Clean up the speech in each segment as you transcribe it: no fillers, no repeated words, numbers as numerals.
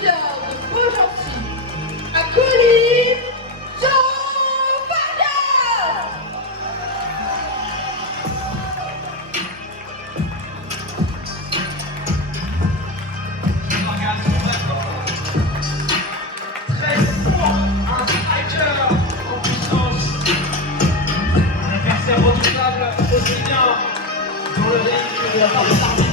champion de Beaugency, Acolyte Joe Vargas. Très fort, un striker en puissance. Un adversaire redoutable aussi bien dans le ring que de la part de l'arbitre.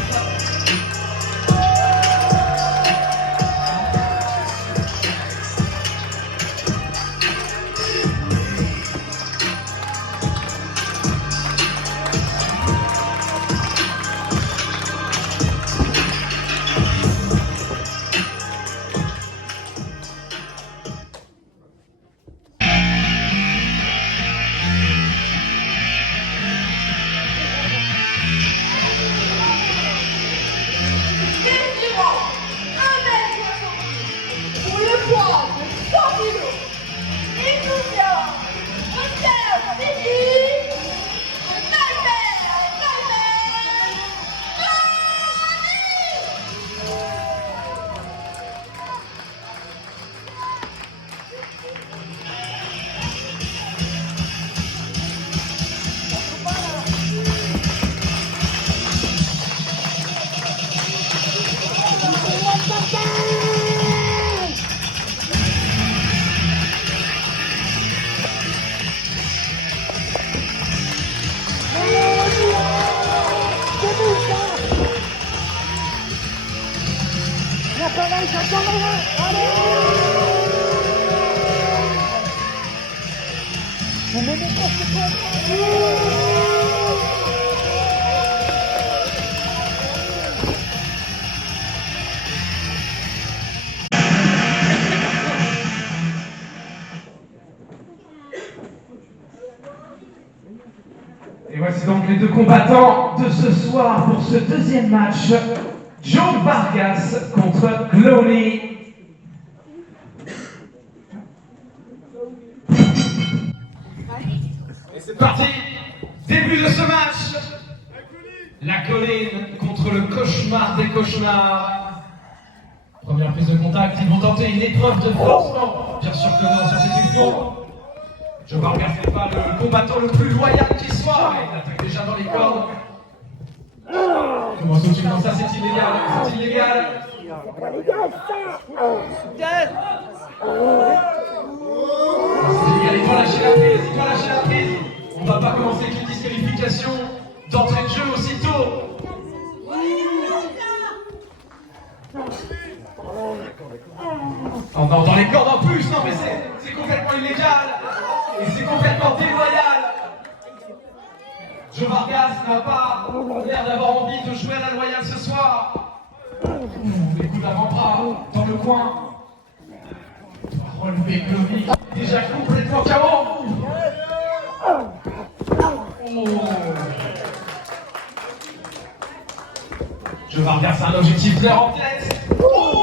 Pour le poids de 100 kg, il nous vient Monster City, Et voici donc les deux combattants de ce soir pour ce deuxième match. Joe Vargas contre Clowny. Et c'est parti. Début de ce match. La colline contre le cauchemar des cauchemars. Première prise de contact, ils vont tenter une épreuve de force. Non, bien sûr que non, ça c'est une faute. Joe Vargas n'est pas le combattant le plus loyal qui soit. Il attaque déjà dans les cordes. Comment sont-ils dans ça? C'est illégal. C'est illégal. C'est illégal. Il doit lâcher la prise. Il doit lâcher la prise. On ne va pas commencer avec une disqualification d'entrée de jeu aussitôt. Oh non, dans les cordes en plus. Non mais c'est complètement illégal. Et c'est complètement déloyal. Joe Vargas n'a pas l'air d'avoir envie de jouer à la loyale ce soir. Les coups d'avant-bras dans le coin. Relevé Clowny, déjà complètement KO. Joe Vargas a un objectif clair en tête. Oh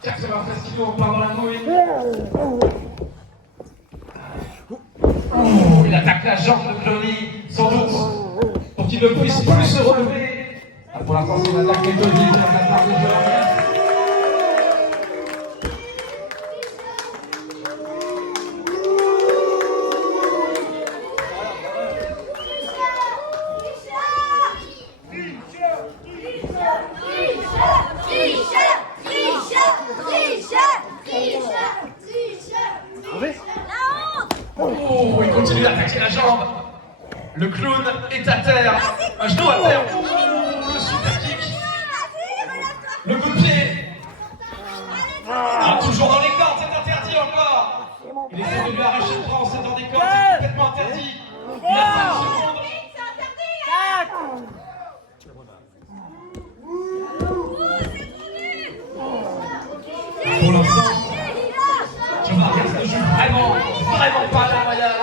93 kg, on part dans la nouille. Il attaque la jambe de Clowny, sans doute, pour qu'il ne puisse plus se relever. Ah, pour l'instant, c'est une attaque méthodique de la part de Joe Vargas. Oh, il continue d'attaquer la jambe. Le clown est à terre. Un genou à terre. Le super kick. Le coup de pied. Ah, toujours dans les cordes, c'est interdit encore. Il essaie de lui arracher le bras, c'est dans des cordes, c'est complètement interdit. Il a 5 secondes. Pour l'instant, Joe Vargas ne joue vraiment pas la royale.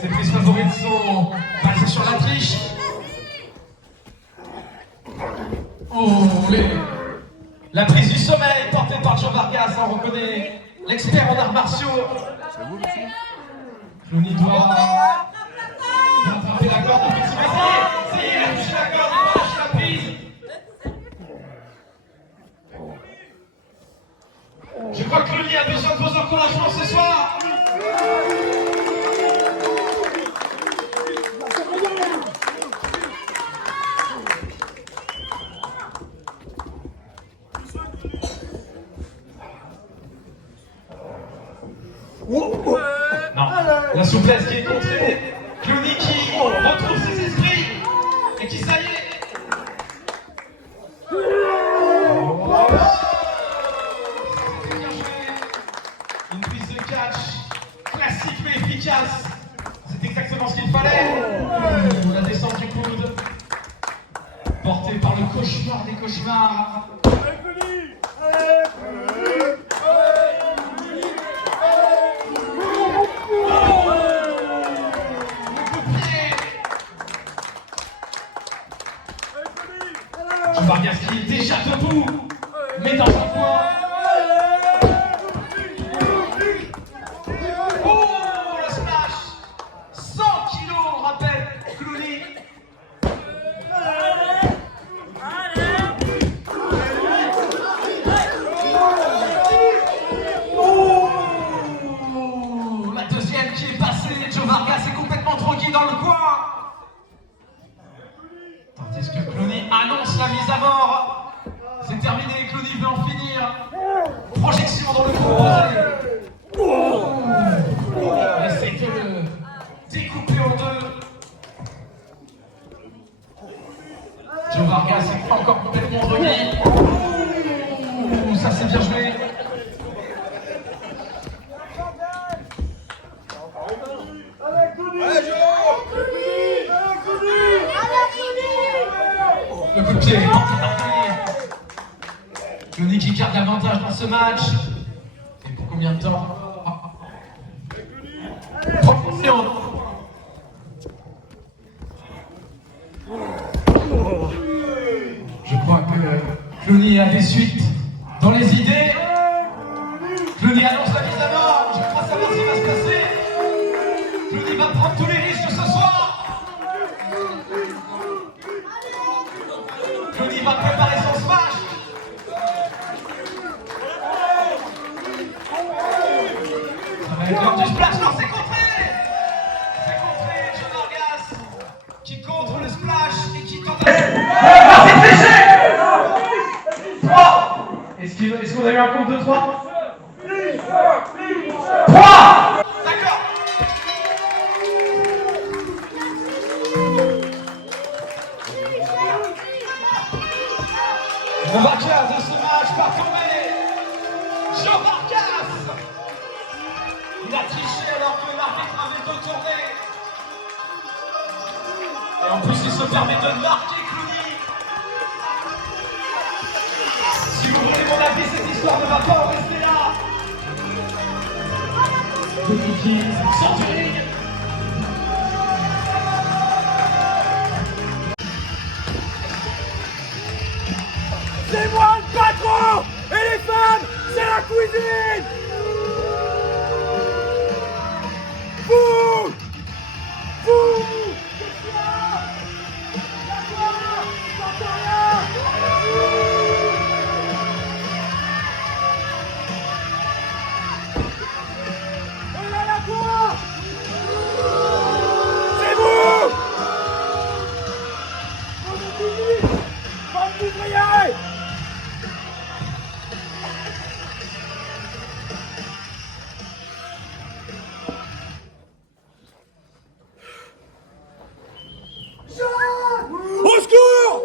Ses prises favorites sont basées sur la triche. Oh, la prise du sommeil portée par Joe Vargas, on reconnaît l'expert en arts martiaux. Clowny doit attraper la corde, ça y est, il a touché la corde. encouragement ce soir. Non, la souplesse qui est contrée. Clooney qui retrouve ses esprits et qui, ça y est, une prise de catch classique mais efficace. C'est exactement ce qu'il fallait. La descente du coude, portée par le cauchemar des cauchemars. Vargas qui est déjà debout, mais dans un coin. Oh, le smash 100 kilos, rappelle Clooney. Oh, la deuxième qui est passée. Joe Vargas est complètement tranquille dans le coin. Tandis que Clooney annonce la mise à mort. C'est terminé, Clooney veut en finir. Projection dans le crocodile. Essaye de le découper en deux. Joe Vargas est encore complètement remis. Ça c'est bien joué. Le coup de pied est porté par Clooney. Clooney qui garde l'avantage dans ce match. Et pour combien de temps? Attention. Je crois que Clooney a des suites dans les idées. Clooney annonce la mise à mort. Je crois savoir ce qui va se passer. Clooney va prendre tous les risques ce soir. Clooney va préparer son smash. Ça va être l'heure du splash. Non, c'est contré. C'est contré, Joe Vargas qui contre le splash et qui tente à... c'est triché. 3. Est-ce qu'on a eu un compte de 3? 3. D'accord. Le vainqueur de ce match va tomber. Joe Vargas. Il a triché alors que l'arbitre avait dos tourné. Et en plus il se permet de marquer Clooney. Si vous voulez mon avis, cette histoire ne va pas en rester là. Clooney qui sort du ring. C'est moi le patron. Et les femmes, c'est la cuisine. Vous. Qu'est-ce qu'il y a? Y'a quoi? J'entends rien. On a la quoi? C'est vous. On est fini. Bande d'ouvriers. Au secours!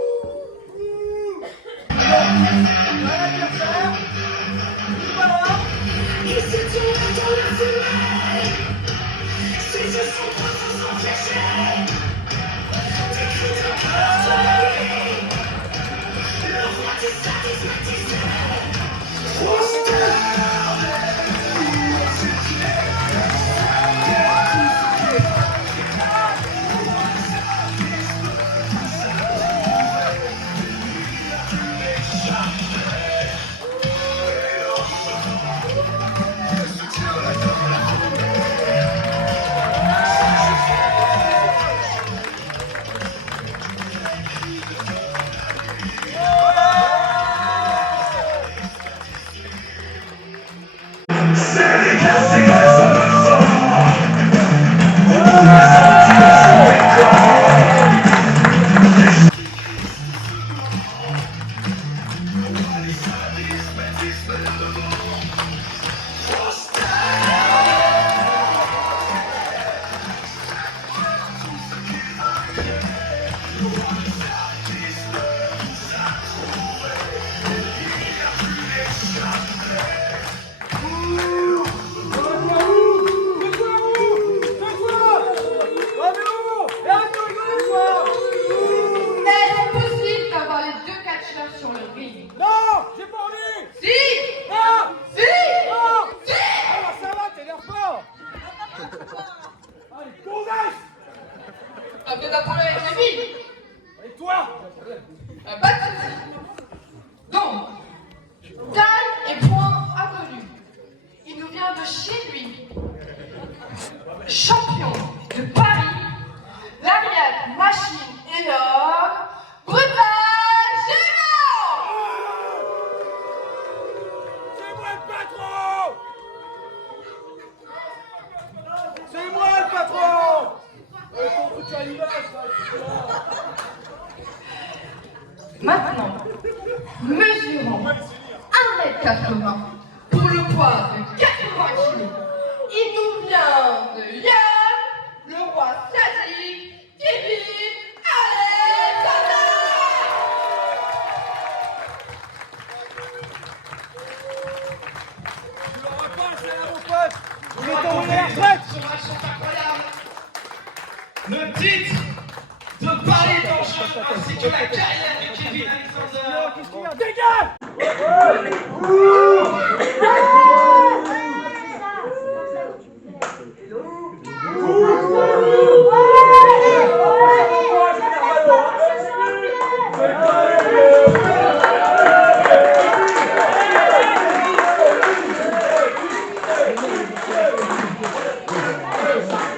Pas de soucis. Donc, taille et poids inconnus. Il nous vient de chez lui. Champion de Paris, l'Ariane Machine énorme, Brutal Géant. C'est moi le patron! C'est moi le patron! Ton truc à l'image, là, Maintenant, mesurant 1m80 pour le poids de 80 kg, il nous vient de Yann, le roi sadique, Kevin Alexander. tu l'auras pas, c'est là, mon pote! Je On vous est raconte dans les la retraite! images sont incroyables. Le titre de Paris est en jeu, ainsi que la carrière de Kevin Alexander. Qu'est-ce qu'il y a? Dégage!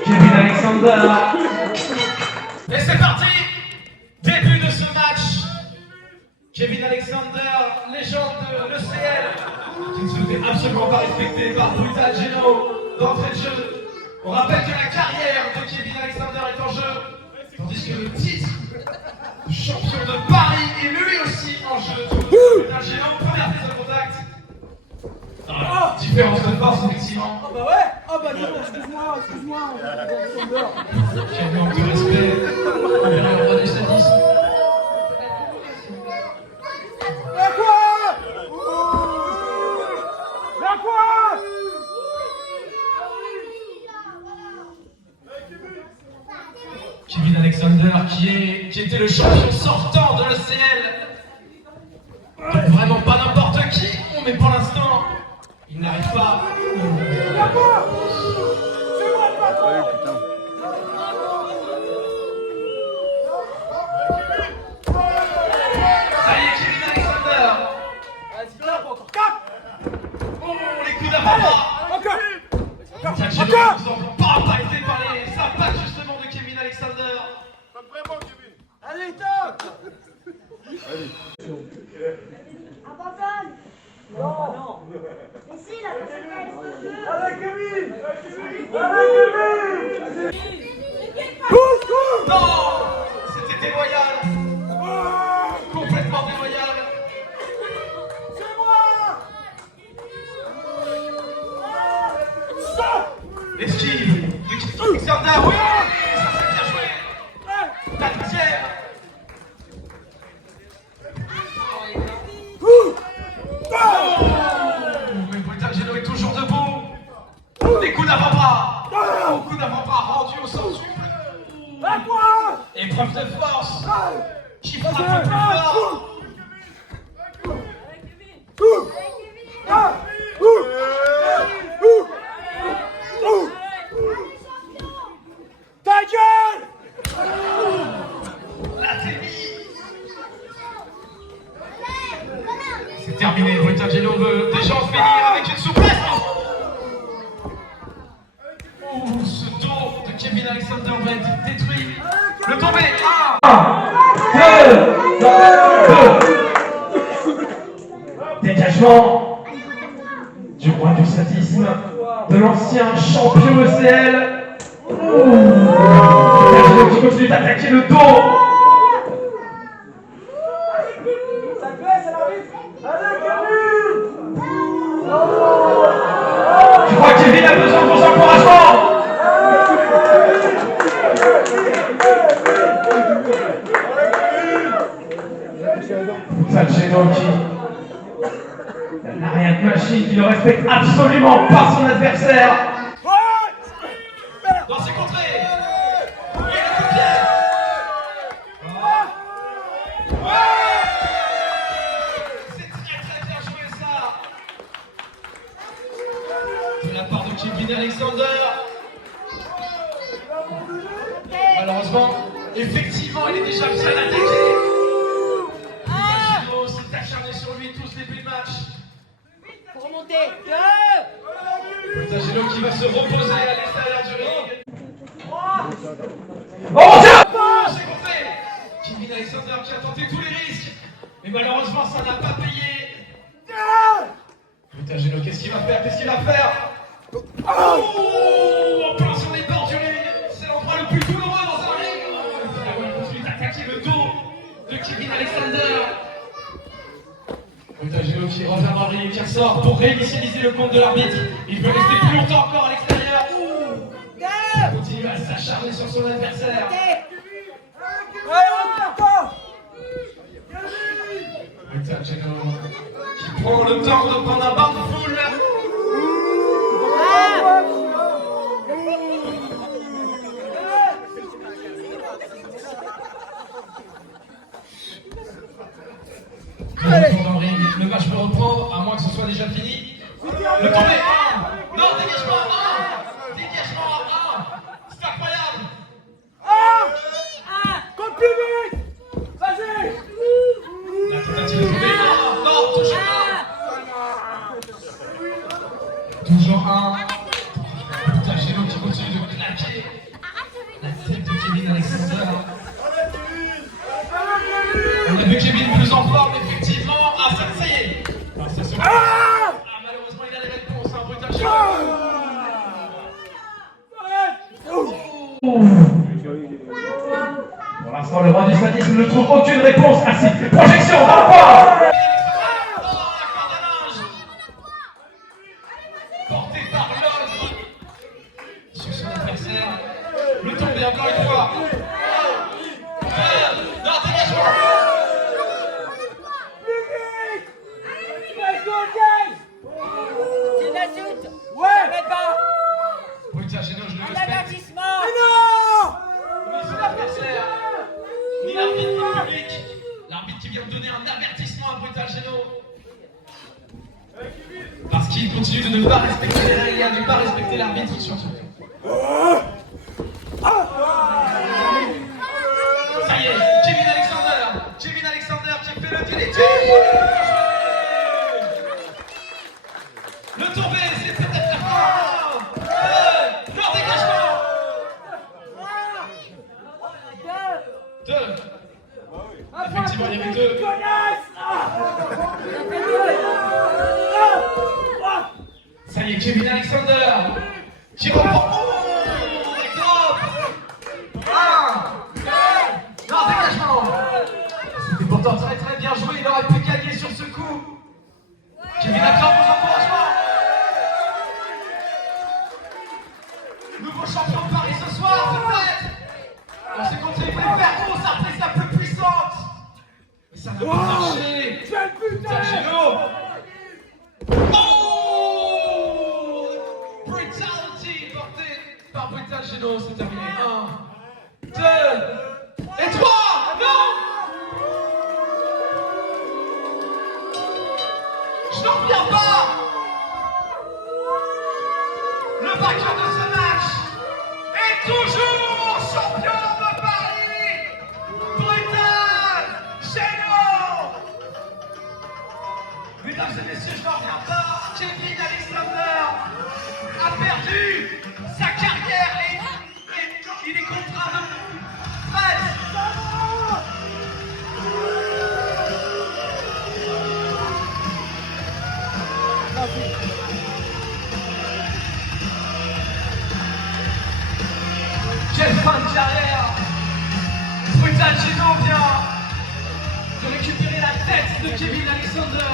Kevin Alexander. Et c'est parti. Début de ce match. Kevin Alexander, légende de l'ECL, qui ne se fait absolument pas respecter par Brutal Géant d'entrée de jeu. On rappelle que la carrière de Kevin Alexander est en jeu, tandis que le titre de champion de Paris est lui aussi en jeu. Brutal Géant, première prise de contact. Ah, différence de force, effectivement. Ah bah ouais! Ah bah non, excuse-moi! Quel manque de respect envers le roi du sadisme. La quoi? La quoi? Kevin Alexander qui était le champion sortant de l'ECL. Donc vraiment pas n'importe qui, mais pour l'instant, il n'arrive pas. La quoi? C'est moi le patron! Ça y est, Kevin Alexander. Vas-y, tape encore! Tape! Oh, les coups d'avant-bras. Encore! Brutal Géant ne vous en pas impacté par les impacts justement de Kevin Alexander. Allez, tape! Abandonne. Non. Mais si, la prochaine Allez, Kevin! Allez, Kevin! Pousse! Non, c'était déloyal, complètement déloyal. C'est moi! Stop! Esquive de Kevin Alexander. Oui, ça c'est bien joué. La deuxième. Mais Brutal Géant est toujours debout. Des coups d'avant-bras. Coups d'avant-bras rendus au centuple. À quoi? Épreuve de force. Qui frappe le plus fort. Ta gueule! La témie. C'est terminé. Brutal Géant veut déjà en finir avec une souplesse. Oh, ce dos de Kevin Alexander va être détruit. Le tombé. 1, 2, 2. Dégagement du roi du sadisme, de l'ancien champion ECL. Brutal Géant qui continue d'attaquer le dos. Ça baisse, elle arrive! Allez, Kevin! Je crois que Kevin a besoin de vos encouragements. Brutal Géant qui n'a rien de machine, qui ne respecte absolument pas son adversaire. Dans ses contrées. Et le coup de pied. C'est très bien joué ça. De la part de Kevin Alexander. Malheureusement, effectivement, il est déjà bien attaqué. qui va se reposer à l'extérieur du ring. Oh, tiens! C'est compté. Kevin Alexander qui a tenté tous les risques, mais malheureusement ça n'a pas payé. Putain, Geno, qu'est-ce qu'il va faire? Qu'est-ce qu'il va faire? Oh, en plein sur les bords du ring. C'est l'endroit le plus douloureux dans un ring. Il continue d'attaquer le dos de Kevin Alexander. Putain, Geno qui revient dans le ring, qui ressort pour réinitialiser le compte de l'arbitre. Il veut rester plus longtemps encore à l'extérieur. Il continue à s'acharner sur son adversaire. Putain, Geno qui prend le temps de prendre un bain de foule. Retour dans le ring, le match peut reprendre, à moins que ce soit déjà fini. Le tombé, 1. Non, dégagement, 1. Dégagement, 1. C'est incroyable. Continue! Vas-y! La tentative de tomber, 1. Non, toujours 1. Toujours 1. Putain, Geno qui continue de claquer la tête de Kevin Alexander. On a vu Kevin plus en forme, effectivement. Ah, ça y est. Ah, ça se... malheureusement, il a les réponses. Un brutal Geno. Pour l'instant, le roi du sadisme ne trouve aucune réponse à ces projections dans le poids. Oh, la corde à linge. Porté par l'homme sur son adversaire. Le tombé encore une fois. Non, dégagement. Putain, Geno, je le respecte. Ni son adversaire, ni l'arbitre, ni le public. L'arbitre qui vient de donner un avertissement à Brutal Geno. Parce qu'il continue de ne pas respecter les règles et à ne pas respecter l'arbitre surtout. Ça y est, Kevin Alexander qui fait le délicat. Le tombé, c'est peut-être la fin. Non, dégagement. 2. Effectivement, il y avait 2. Ça y est, Kevin Alexander qui reprend. Oh, top. 1. 2. Non, dégagement. C'était pourtant très très bien joué. Il aurait pu gagner sur ce coup. Kevin acclame vos encouragements. Nouveau champion de Paris ce soir, peut-être. On s'est continué de faire gros, sa prise la plus puissante. Mais ça n'a pas marché. Putain, Geno. Oh, brutality portée par Brutal Geno, c'est terminé. 1, 2 et 3. Non. Je n'en reviens pas. Le vainqueur de ce match est toujours champion de Paris, Brutal Geno. Mesdames et messieurs, je n'en reviens pas. Kevin Alexander a perdu sa carrière et il est contraint de quelle fin de carrière. Brutal Geno vient de récupérer la tête de Kevin Alexander.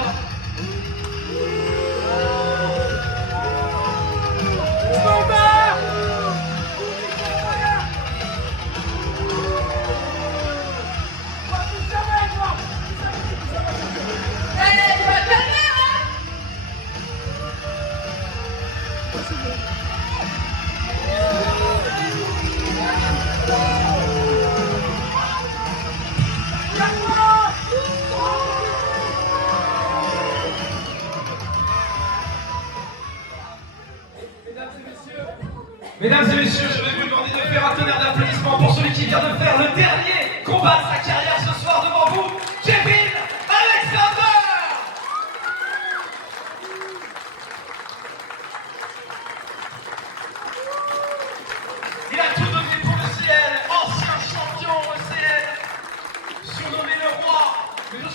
Mesdames et messieurs, je vais vous demander de faire un tonnerre d'applaudissements pour celui qui vient de faire le dernier combat de sa carrière ce soir devant vous, Kevin Alexander.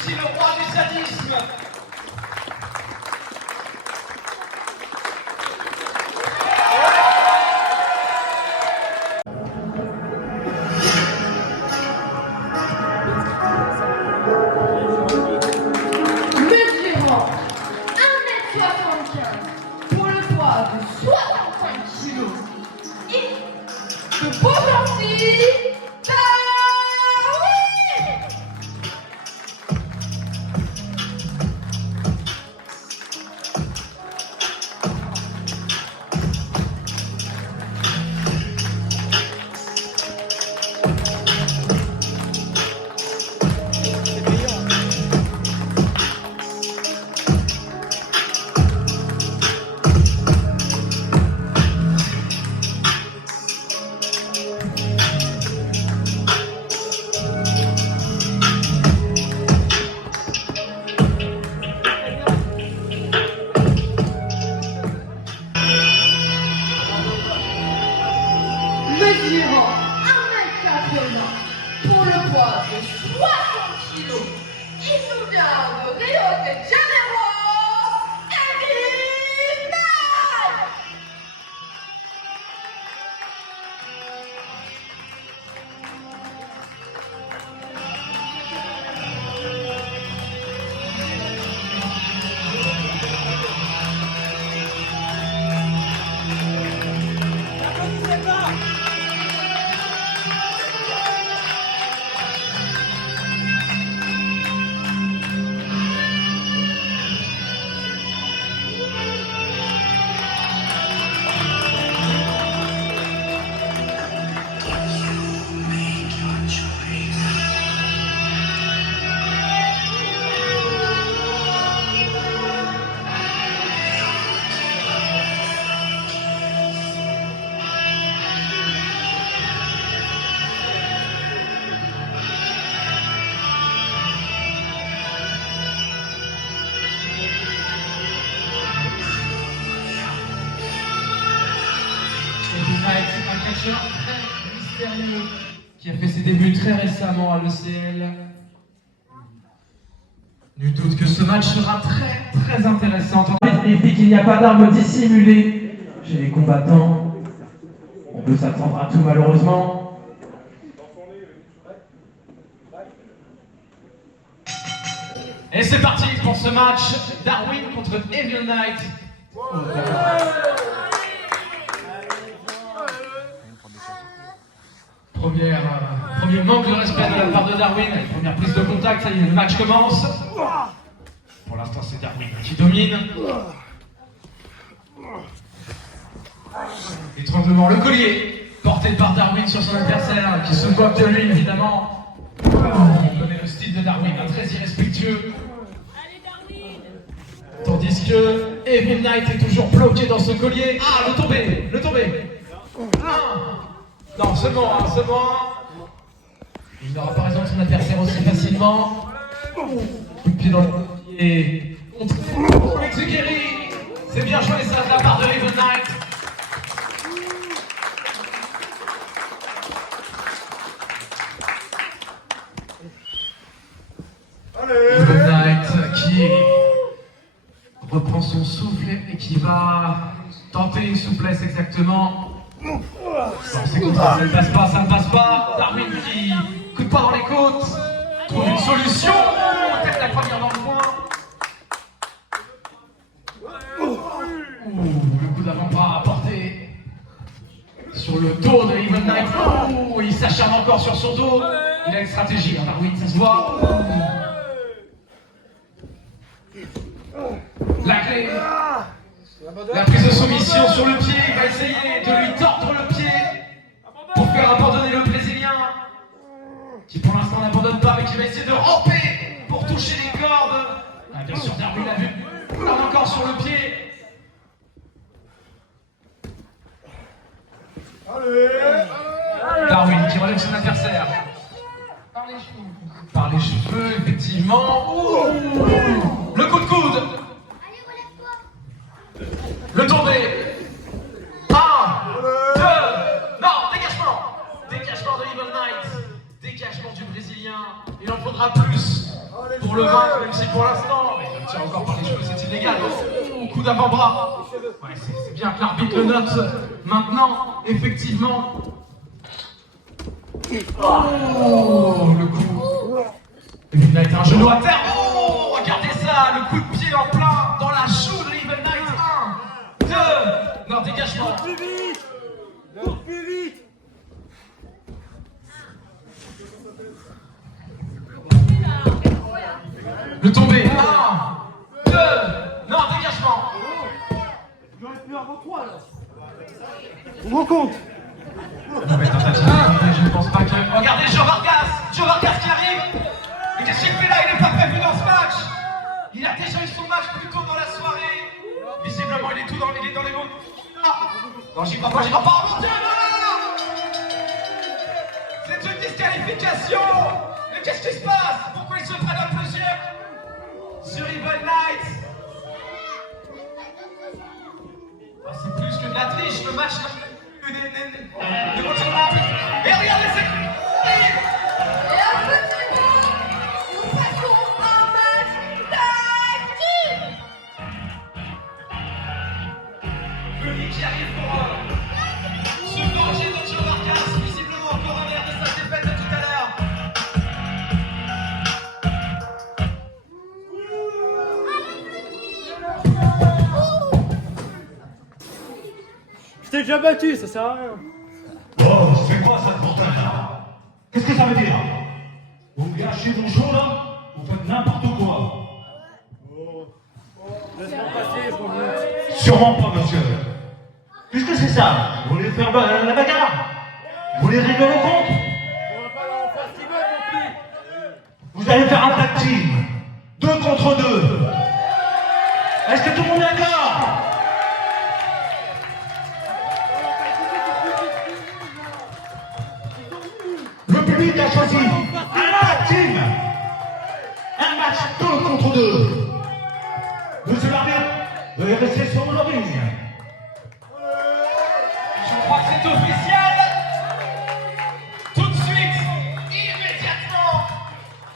ici le roi du sadisme. Mesurant 1m75 pour le poids de 65 kg, il se Beaugency Darwin. Mesurant 1m80 pour le poids de 60 kg, il nous vient de Rio de Janeiro, Kevin Knight. N'applaudissez pas. Kevin Knight, un catcheur très mystérieux qui a fait ses débuts très récemment à l'ECL. Nul doute que ce match sera très intéressant. Il dit qu'il n'y a pas d'armes dissimulées chez les combattants. On peut s'attendre à tout malheureusement. Et c'est parti pour ce match, Darwin contre Evil Knight. Premier manque de respect de la part de Darwin, première prise de contact, ça y est, le match commence. Pour l'instant c'est Darwin qui domine. Étranglement, le collier porté par Darwin sur son adversaire, qui se moque de lui évidemment. On connaît le style de Darwin, très irrespectueux. Tandis que Evil Knight est toujours bloqué dans ce collier. Ah, le tombé. Non, seulement un. Il n'aura pas raison de son adversaire aussi facilement. Coup de pied dans le pied. Exugeri. C'est bien joué ça de la part de Evil Knight. Evil Knight qui reprend son souffle et qui va tenter une souplesse exactement. C'est comme ça, ça ne passe pas. Darwin qui coup de poing dans les côtes, trouve une solution. Peut-être la première dans le coin. Le coup d'avant-bras porté sur le dos de Evil Knight. Il s'acharne encore sur son dos. Il a une stratégie, hein, Darwin, ça se voit. La prise de soumission sur le pied, il va essayer de lui tordre le pied pour faire abandonner le Brésilien, qui pour l'instant n'abandonne pas, mais qui va essayer de ramper pour toucher les cordes. Ah, bien sûr, Darwin l'a vu, tord encore sur le pied. Darwin qui relève son adversaire. Par les cheveux, effectivement. Le coup de coude. Le tombé. 1, 2. Non, dégagement de Evil Knight. Dégagement du Brésilien. Il en faudra plus pour pour le vaincre, même si pour l'instant, il le tient encore par les cheveux, c'est illégal. Coup d'avant-bras. Ouais, c'est bien que l'arbitre le note. Maintenant, effectivement. Oh, le coup. Il a été un genou à terre. Oh, regardez ça, le coup de pied en plein dans la joue de Evil Knight. 1, 2, non, dégagement. Plus vite. Plus vite. Le tombé. 1, 2, non, dégagement. J'aurais pu avant toi là. On me compte. Non, mais je ne pense pas que. Regardez Joe Vargas qui arrive. Mais qu'est-ce qu'il fait là? Il n'est pas prévu dans ce match. Il a déjà eu son match plus tôt dans la soirée. Visiblement, il est dans les mots. Non, j'y crois pas. Oh mon Dieu, non! C'est une disqualification. Mais qu'est-ce qui se passe? Pourquoi il se prend un deuxième sur Evil Knight? Oh, c'est plus que de la triche, le match. Et regardez, c'est. Et un petit mot, nous passons un match tactique. Clooney qui arrive pour se venger de Joe Vargas, visiblement encore en l'air de sa défaite de tout à l'heure. Je t'ai déjà battu, ça sert à rien. Oh, c'est quoi ça de portage là? Qu'est-ce que ça veut dire? Vous me gâchez mon show là? Vous faites n'importe quoi. Laisse-moi passer, je remonte. Sûrement pas, monsieur. Qu'est-ce que c'est ça? Vous voulez faire la bagarre? Vous voulez régler vos comptes? On va pas leur en faire ce qu'ils veulent non plus. Vous allez faire un tag team. 2 contre 2. Est-ce que tout le monde est d'accord? Le public a choisi un tag team. Un match 2 contre 2. Monsieur l'arbitre, veuillez rester sur le ring. Je crois que c'est officiel. Tout de suite, immédiatement,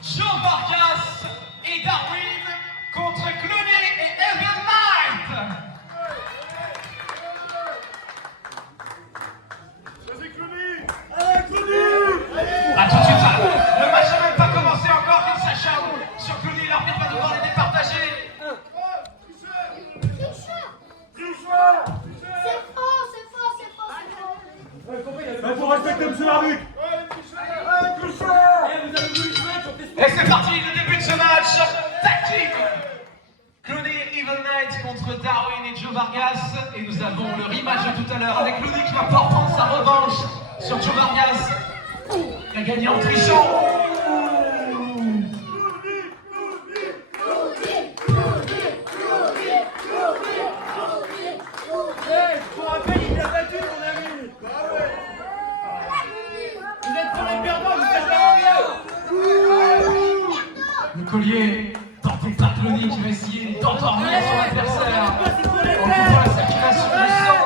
Joe Vargas et Darwin contre Clooney et Evil Knight. Ah, tout de suite, ça. Le match n'a même pas commencé encore qu'il s'acharne sur Clooney. L'arbitre va devoir les départager. Il faut respecter monsieur l'arbitre. Et c'est parti, le début de ce match. Tactique. Clooney et Evil Knight contre Darwin et Joe Vargas. Et nous avons le rematch de tout à l'heure avec Clooney qui va pouvoir prendre sa revanche sur Joe Vargas. Il a gagné en trichant. Je te rappelle, il t'a battu, mon ami. Vous êtes pour les perdants, vous faites rien. Le collier tenté par Clooney qui va essayer d'endormir son adversaire. On voit la circulation du sang.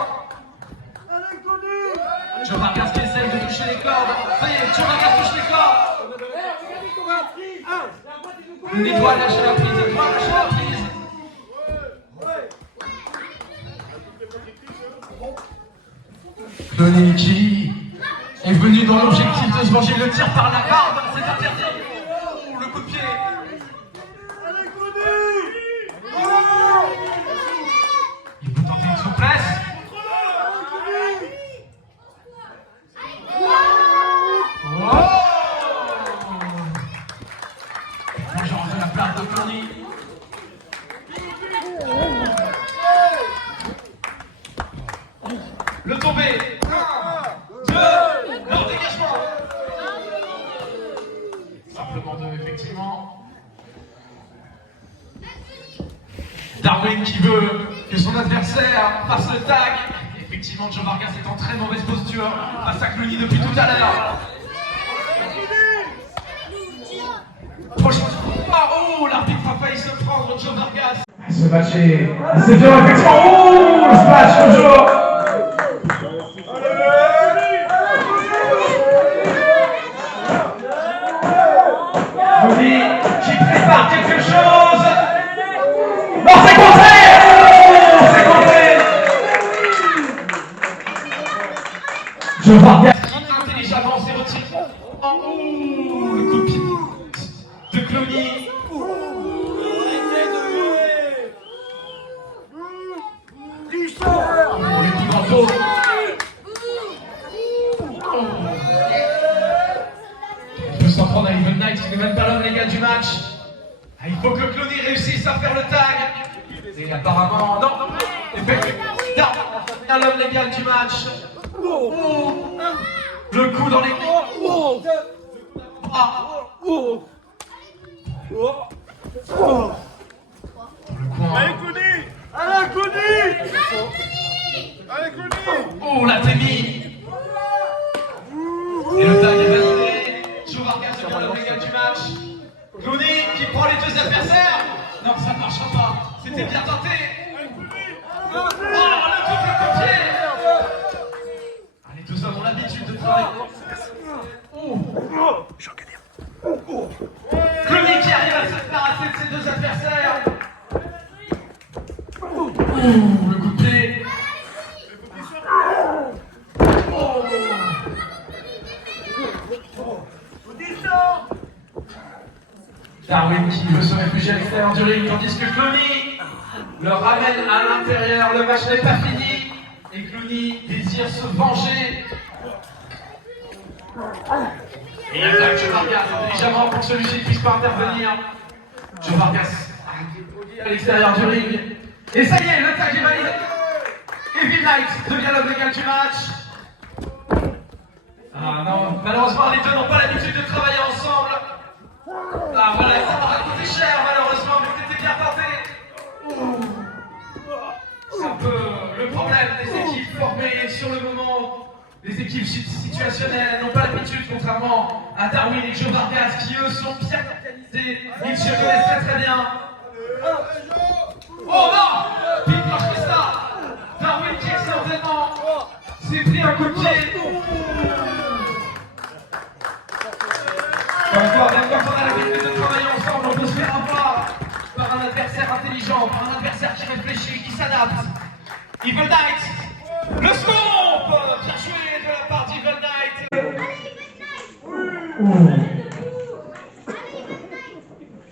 Joe Vargas qui essaye de toucher les cordes. Ça y est, Joe Vargas touche les cordes. Il doit lâcher la prise, il doit lâcher la prise. Clooney qui est venu dans l'objectif de se venger, le tir par la barbe, c'est interdit. Le coup de pied. Il peut tenter une souplesse. Oh! Vengeance de la part de Clooney. Le tombé. 1, 2, non, dégagement. Simplement 2, effectivement. Darwin qui veut que son adversaire fasse le tag. Effectivement, Joe Vargas est en très mauvaise posture face à Clooney depuis tout à l'heure. Prochain. Oh, l'arbitre a failli se prendre Joe Vargas. Ce match est assez dur, effectivement. Oh, le smash toujours. Clooney qui prépare quelque Joe Vargas. Intelligemment, c'est retiré. Oh, le coup de pied de Clony. Tricheur. Le coup d'Anto. Il peut s'en prendre à Evil Knight, qui n'est même pas l'homme légal du match. Ah, il faut que Clony réussisse à faire le tag. Et apparemment, non. Non, l'homme légal du match. Le coup dans les bras. Le coin. Allez, Cody. Allez, Cody. Allez, Cody. Oh, la Témi. Et le tag est validé. Joe Vargas devient l'homme légal du match. Clony qui prend les deux adversaires. Non, ça ne marchera pas. C'était bien tenté. Oh, le coup de pied. Allez, tous hommes ont l'habitude de travailler. Clony qui arrive à se débarrasser de ses deux adversaires. Le coup de pied. Darwin qui veut se réfugier à l'extérieur du ring, tandis que Clony le ramène à l'intérieur. Le match n'est pas fini et Clony désire se venger. Et attaque Joe Vargas intelligemment pour que celui-ci ne puisse pas intervenir. Joe Vargas à l'extérieur du ring. Et ça y est, le tag est validé. Evil Knight devient l'homme légal du match. Ah non, malheureusement les deux n'ont pas l'habitude de travailler ensemble. Ah voilà, ça m'aurait coûté cher malheureusement, mais c'était bien tenté. C'est un peu le problème des équipes formées sur le moment. Les équipes situationnelles n'ont pas l'habitude, contrairement à Darwin et Joe Vargas, qui eux sont bien organisés. Ils se connaissent très très bien. Oh non! Pete Marchista! Darwin qui excellent s'est pris un coup de pied. Encore, même quand on a l'habitude de travailler ensemble, on peut se faire avoir par un adversaire intelligent, par un adversaire qui réfléchit, qui s'adapte. Evil Knight, le stomp! Bien joué de la part d'Evil Knight.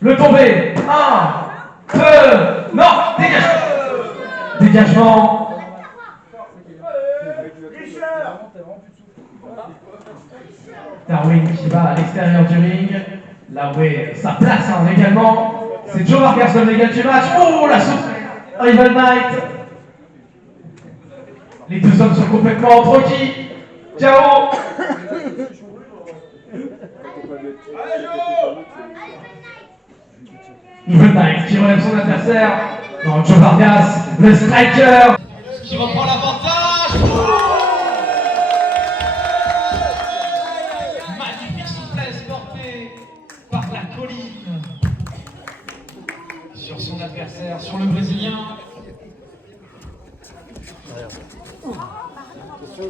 Le tombé. 1, 2, non, dégage. Dégagement. Tricheur. Darwin qui va à l'extérieur du ring. Là où est sa place également. C'est Joe Vargas le légal du match. Oh la soupe. Evil Knight. Les deux hommes sont complètement entre qui. Ciao. Evil Knight qui relève son adversaire. Non, Joe Vargas, le striker. Qui reprend l'avantage. Magnifique souplesse portée par la colline sur son adversaire, sur le Brésilien.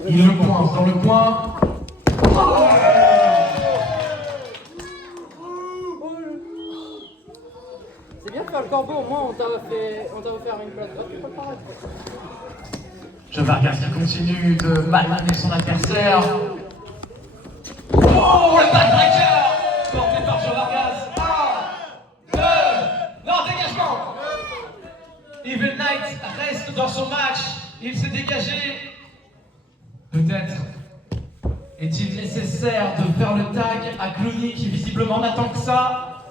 Il le coince dans le coin. C'est bien de faire le corbeau, au moins on t'a offert une place. Oh, tu peux pas rester. Joe Vargas qui continue de malmener son adversaire. Oh, le backbreaker porté par Joe Vargas. 1, 2, non, dégagement. Evil Knight reste dans son match. Il s'est dégagé. Peut-être est-il nécessaire de faire le tag à Clony qui visiblement n'attend que ça.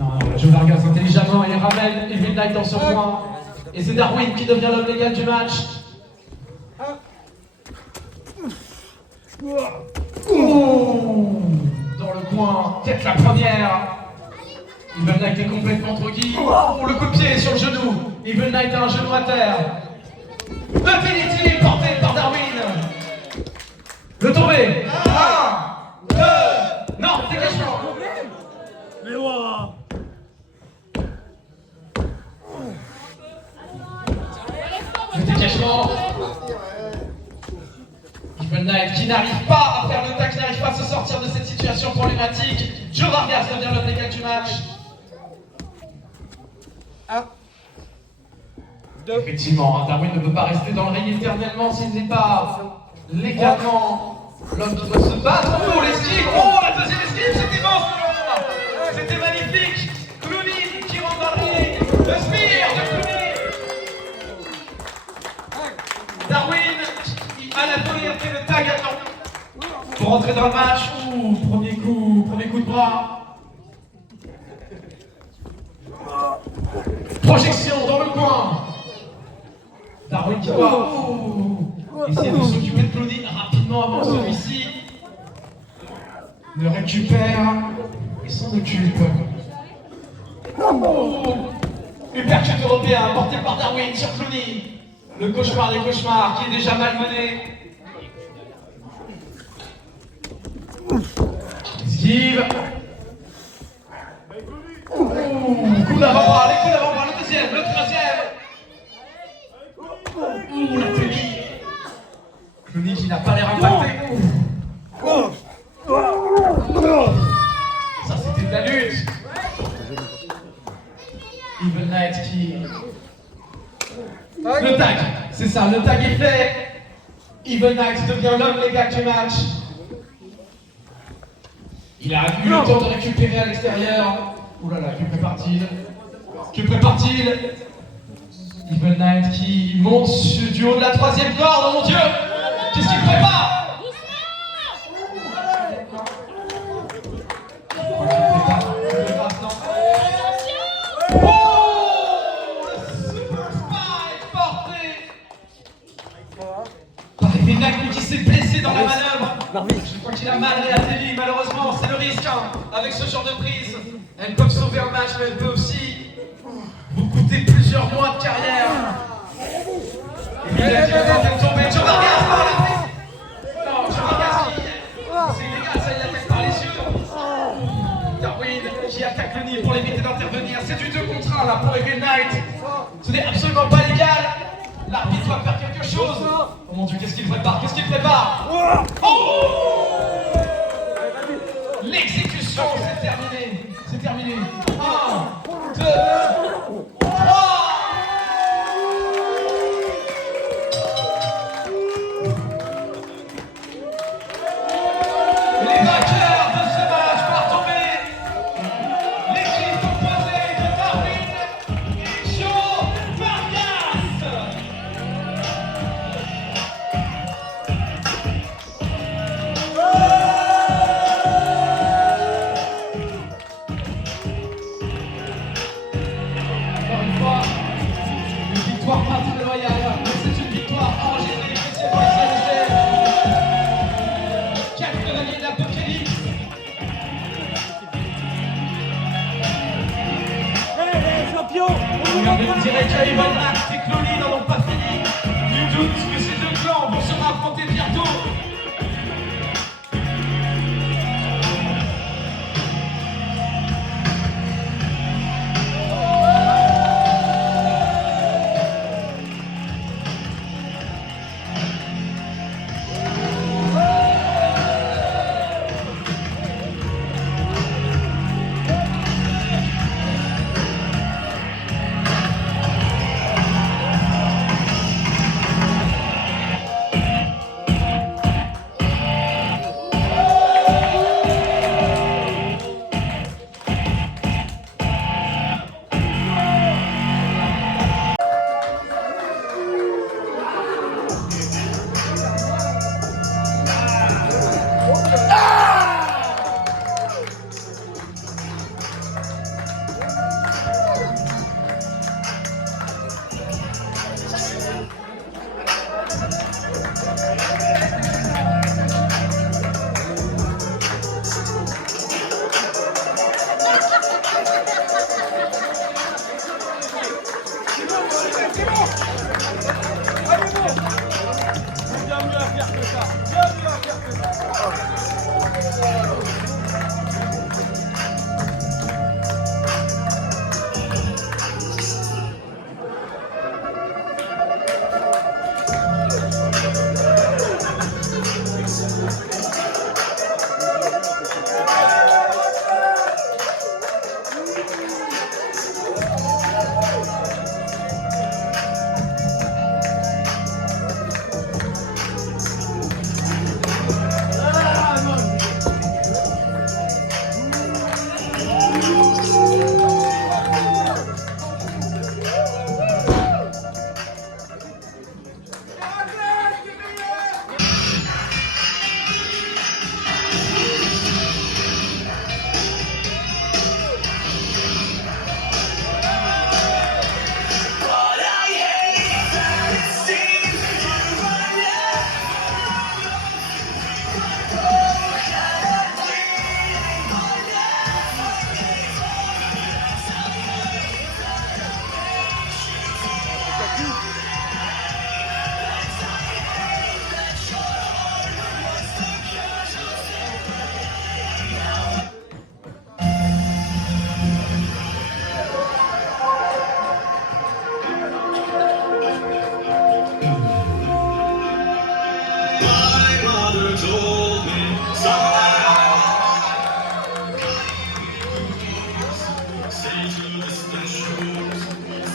Non, Joe Vargas intelligemment, il ramène Evil Knight dans son coin. Et c'est Darwin qui devient l'homme légal du match. Oh, dans le coin, tête la première. Evil Knight est complètement drogué. Oh, le coup de pied sur le genou. Evil Knight a un genou à terre. Le Trinity porté par Darwin. Le tombé. 1, 2, non, dégagement. Mais ouah. Le dégagement. Evil Knight qui n'arrive pas à faire le tag, qui n'arrive pas à se sortir de cette situation problématique. Joe Vargas devient l'homme légal du match. Effectivement, Darwin ne peut pas rester dans le ring éternellement s'il n'est pas légalement l'homme qui doit se battre. Oh, l'esquive! Oh, la deuxième esquive, c'était bon ce moment! C'était magnifique! Clooney qui rentre dans le ring! Le spear de Clooney! Darwin qui à la volée a fait le tag à temps pour rentrer dans le match. Ouh, premier coup de bras. Projection dans le coin. Darwin qui va essayer de s'occuper de Clooney rapidement avant que celui-ci le récupère et s'en occupe. Uppercut européen porté par Darwin sur Clooney. Le cauchemar des cauchemars qui est déjà malmené. Esquive. Coup d'avant-bras, les coups d'avant-bras, le deuxième, le troisième. La tenue. Clooney qui n'a pas l'air impacté. Ça c'était de la lutte. Evil Knight qui... Le tag, c'est ça, le tag est fait. Evil Knight devient l'homme légal du match. Il a eu le temps de récupérer à l'extérieur. Ouh là là, que prépare-t-il? Que prépare-t-il? Evil Knight qui monte du haut de la troisième corde, oh mon Dieu! Qu'est-ce qu'il prépare? Qui s'est blessé dans la manœuvre. Je crois qu'il a mal réatterri, malheureusement, c'est le risque hein, avec ce genre de prise. Elles peuvent sauver un match, mais elles peuvent aussi vous coûter plusieurs mois de carrière. Et puis il a dit qu'il va tomber. Joe Vargas, non, la prise. Non, Joe Vargas, c'est illégal, ça, il l'attaque par les yeux. Darwin qui attaque le nid pour l'éviter d'intervenir. C'est du 2 contre 1 là pour Evil Knight. Ce n'est absolument pas légal. L'arbitre doit faire quelque chose. Oh mon Dieu, qu'est-ce qu'il prépare? Qu'est-ce qu'il prépare? Oh! L'exécution, c'est terminé. C'est terminé. 1, 2, 3. Les vainqueurs de ce match par tomber. L'équipe composée de Darwin et Joe Vargas. Encore une fois, une victoire Battle Royale, mais c'est une victoire enregistrée spécialisée. 4 cavaliers d'Apocalypse. Regardez, on dirait qu'il y a Evil Knight et Clooney n'en ont pas fini. Nul doute que ces deux clans vont se raffronter bientôt. shoes.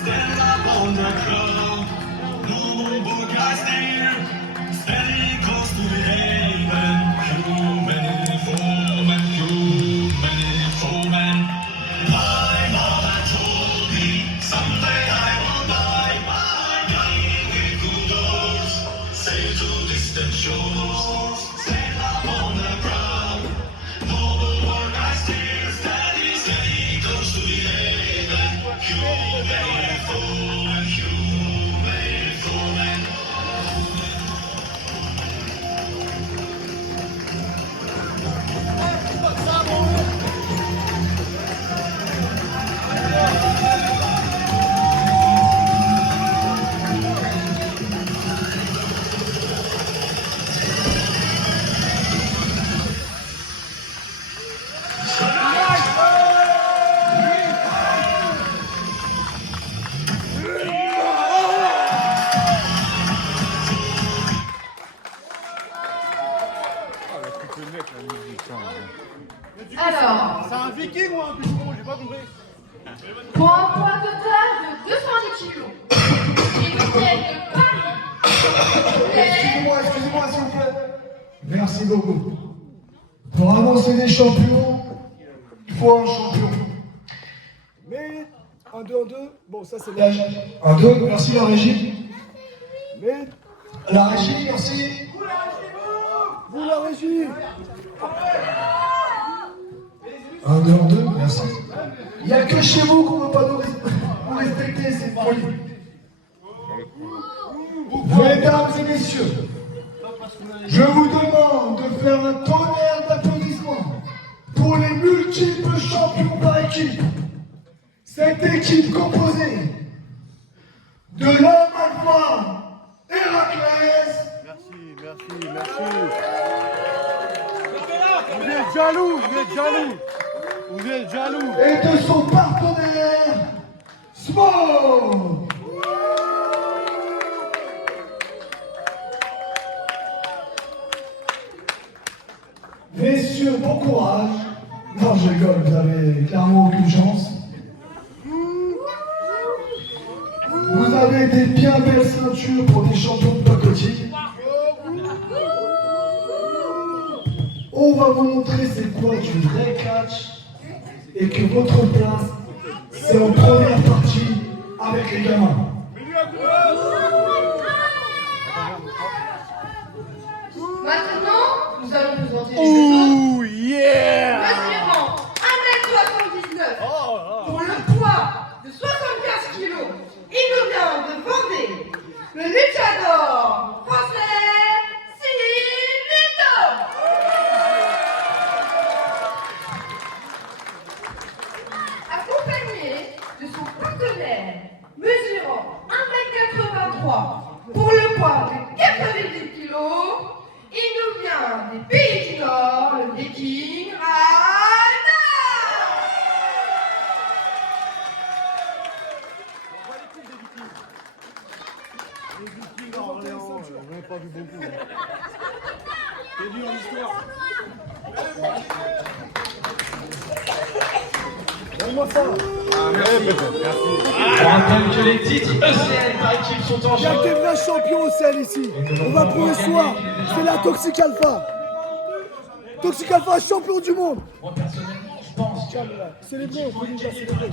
Stand up on the ground. No more guys there. Standing close to the haven. Human foreman, human foreman. My mama told me someday I will die by dying with good doors. Sail to distant shores. Stand up on the ground. Noble work I still steady, steady, close to the haven. Human foreman, human foreman. Alors, C'est un viking ou un bûcheron? J'ai pas compris. pour un poids total de 210 kilos, ils nous viennent de Paris. Excusez-moi, s'il vous plaît. Merci beaucoup. Pour avancer des champions, il faut un champion. Mais 1, 2, 1, 2. Bon, ça c'est Là, un, deux, merci la régie. Mais La régie, merci. vous la régie. Un, deux, merci. Il n'y a que chez vous qu'on ne peut pas nous respecter, c'est folie. Mesdames et messieurs, je vous demande de faire un tonnerre d'applaudissements pour les multiples champions par équipe. Cette équipe composée de l'homme alpha, Héraclès. Merci. Vous êtes jaloux. Et de son partenaire, Smoke. Messieurs, bon courage. Non, je rigole, vous avez clairement aucune chance. Vous avez des bien belles ceintures pour des champions de pacotille. On va vous montrer c'est quoi du vrai catch et que votre place, c'est en première partie avec les gamins. Maintenant, nous allons présenter les Oh yeah. mesurant 1m79 pour le poids de 75 kg. Il nous vient de Vendée, le luchador français Silvito. Accompagné de son partenaire mesurant 1m83 pour le poids de 90 kg, il nous vient des pays du Nord, le Viking Rana. J'en ai pas vu beaucoup. C'est dur l'histoire. Donne-moi ça. Je rappelle que les titres ECL par équipe sont en Il y a jeu. des vrais champions au ciel ici. On va prouver ce soir. C'est la Toxic Alpha. Toxic Alpha, champion du monde. Moi personnellement, je pense que Célébrons, on peut déjà célébrer.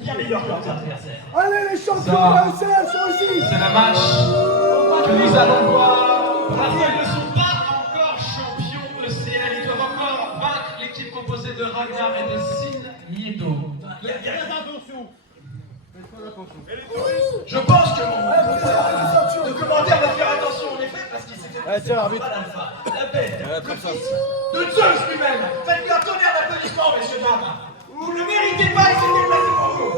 bien meilleur que leurs adversaires. Allez les champions Ça. de la UCL sont ici. C'est la match que nous allons voir. Raphaël ne sont pas encore champions ECL. Ils doivent encore vaincre l'équipe composée de Ragnar et de Sin Nieto. Je pense que le commentaire va faire attention en effet parce qu'il s'était passé tiens, par arbitre. l'alpha, la bête, le fils de Zeus lui-même. Faites-lui un tonnerre d'applaudissements, messieurs, dames. Vous ne le méritez pas, il s'est déplacé pour vous.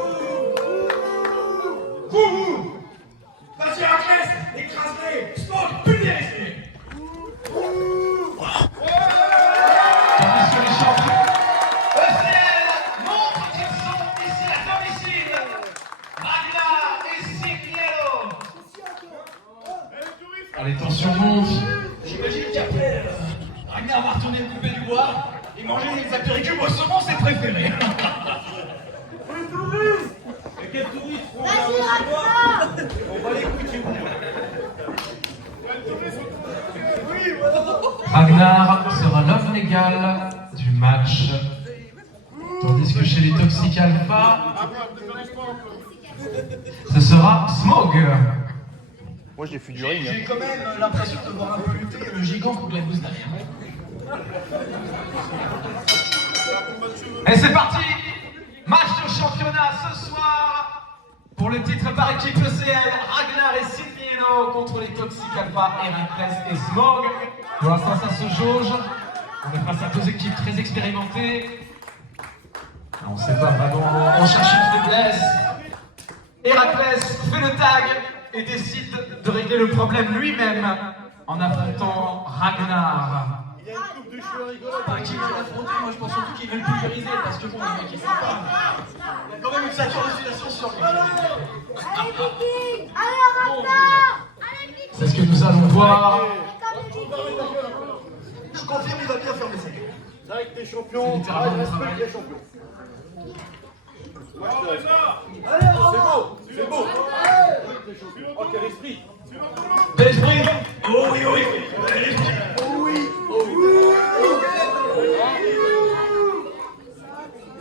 Vous. Vas-y, Héraclès, écrase-les. Smoke, pulvérisez. Tandis que les champions ECL montrent qu'ils sont ici à domicile. Ragnar et Signiello. Alors, les tensions montent. J'imagine qu'après, Ragnar va retourner le couper du bois et manger des acteurs au saumon, c'est préféré. Vas-y, Ragnar. Ragnar sera l'homme légal du match. Tandis que chez les Toxic Alpha, ce sera Smog. Moi j'ai fait du ring. J'ai quand même l'impression de voir un peu lutter le gigant contre la gousse derrière. Et c'est parti! Match de championnat ce soir pour le titre par équipe ECL, Ragnar et Silviano contre les Toxic Alpha, Héraclès et Smog. Pour l'instant ça se jauge. On est face à deux équipes très expérimentées. On ne sait pas vraiment, on cherche une faiblesse. Héraclès fait le tag et décide de régler le problème lui-même en affrontant Ragnar. Il y a une coupe de cheveux rigolote. Pas qui veut l'affronter, moi je pense surtout qu'il veut le pulvériser parce que bon, le mec il sait pas. Il y a quand même une sacrée citation sur lui. Allez, Viking. Allez, Ragnar. Allez, Viking. C'est ce que nous allons voir. Je confirme, il va bien fermer sa gueule. Avec tes champions, respecte les champions. C'est beau. Oh, quel esprit. L'esprit. Oh oui, oui.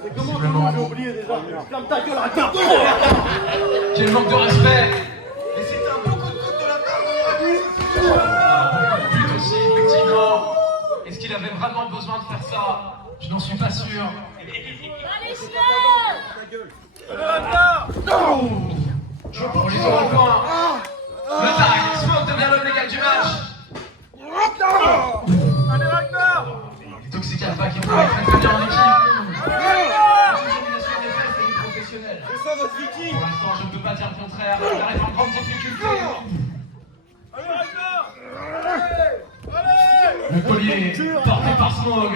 C'est comment j'ai oublié déjà. Ferme ta gueule, Ragnar. Quel manque de respect. Et c'est un beau coup de coude de la part de But aussi, effectivement. Est-ce qu'il avait vraiment besoin de faire ça? Je n'en suis pas sûr. On les aura au point. Le tag, Smoke devient l'homme légal du match. Les Toxic Alpha qui travaillent très bien en équipe. L'organisation des fesses et les professionnels. C'est ça votre Viking. Pour l'instant, je ne peux pas dire le contraire. Il arrive en grande difficulté. Le collier porté par Smog.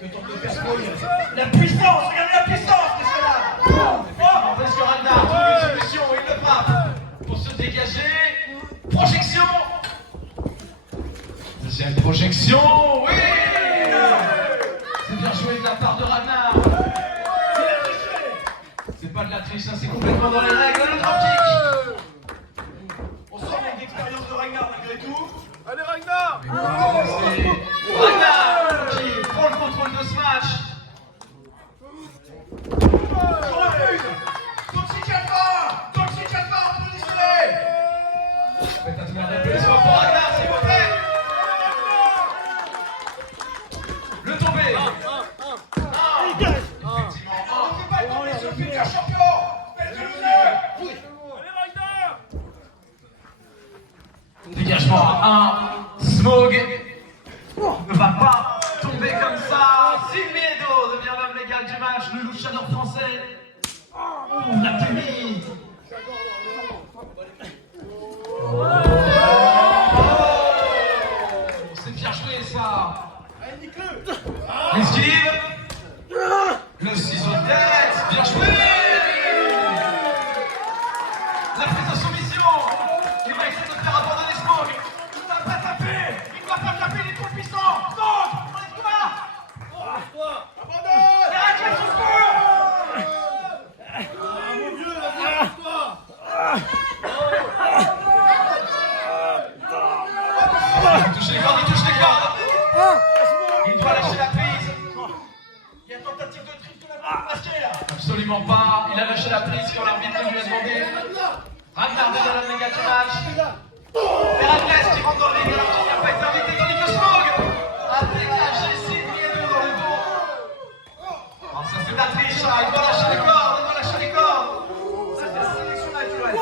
Que tente de faire Smog? La puissance, regardez la puissance, messieurs là. Oh, parce que Ragnar trouve une solution, il le frappe pour se dégager. Projection. Deuxième projection, oui. C'est bien joué de la part de Ragnar. C'est pas de la triche, ça c'est complètement dans les règles de notre optique. On sort avec l'expérience de Ragnar malgré tout. Allez, Ragnar. Ragnar qui prend le contrôle de ce match. Toxic Alpha, applaudissez-les. Faites un tournoi d'applaudissements pour Ragnar, s'il vous plaît. Le tombé. Effectivement, On ne fait pas tomber sur le futur champion. Faites-le. dégagement à 1. Smog ne va pas tomber comme ça. Silviedo devient l'homme légal du match, le luchador français. Ouh, la tenue. C'est bien joué ça. L'esquive. Le ciseau de tête. Bien joué. La prise de soumission. Il va essayer de faire abandonner Smog. Il ne va pas taper. Il ne va pas taper, il est trop puissant. Smog, on est quoi? Abandonne. Héraclès au secours. Mon Dieu, toi. Il touche les cordes, il touche les cordes. Il doit lâcher la prise. Il y a tentative de triche de la part masquée là. Absolument pas. Il a lâché la prise quand l'arbitre lui a demandé. Ragnar devient l'homme légal du match. Héraclès qui rentre dans le ring alors qu'il n'a pas été invité, tandis que Smog a dégagé Silviedo dans le dos. Oh, ça c'est de la triche, ça. Il doit lâcher les cordes, il doit lâcher les cordes. C'est de la sélection naturelle.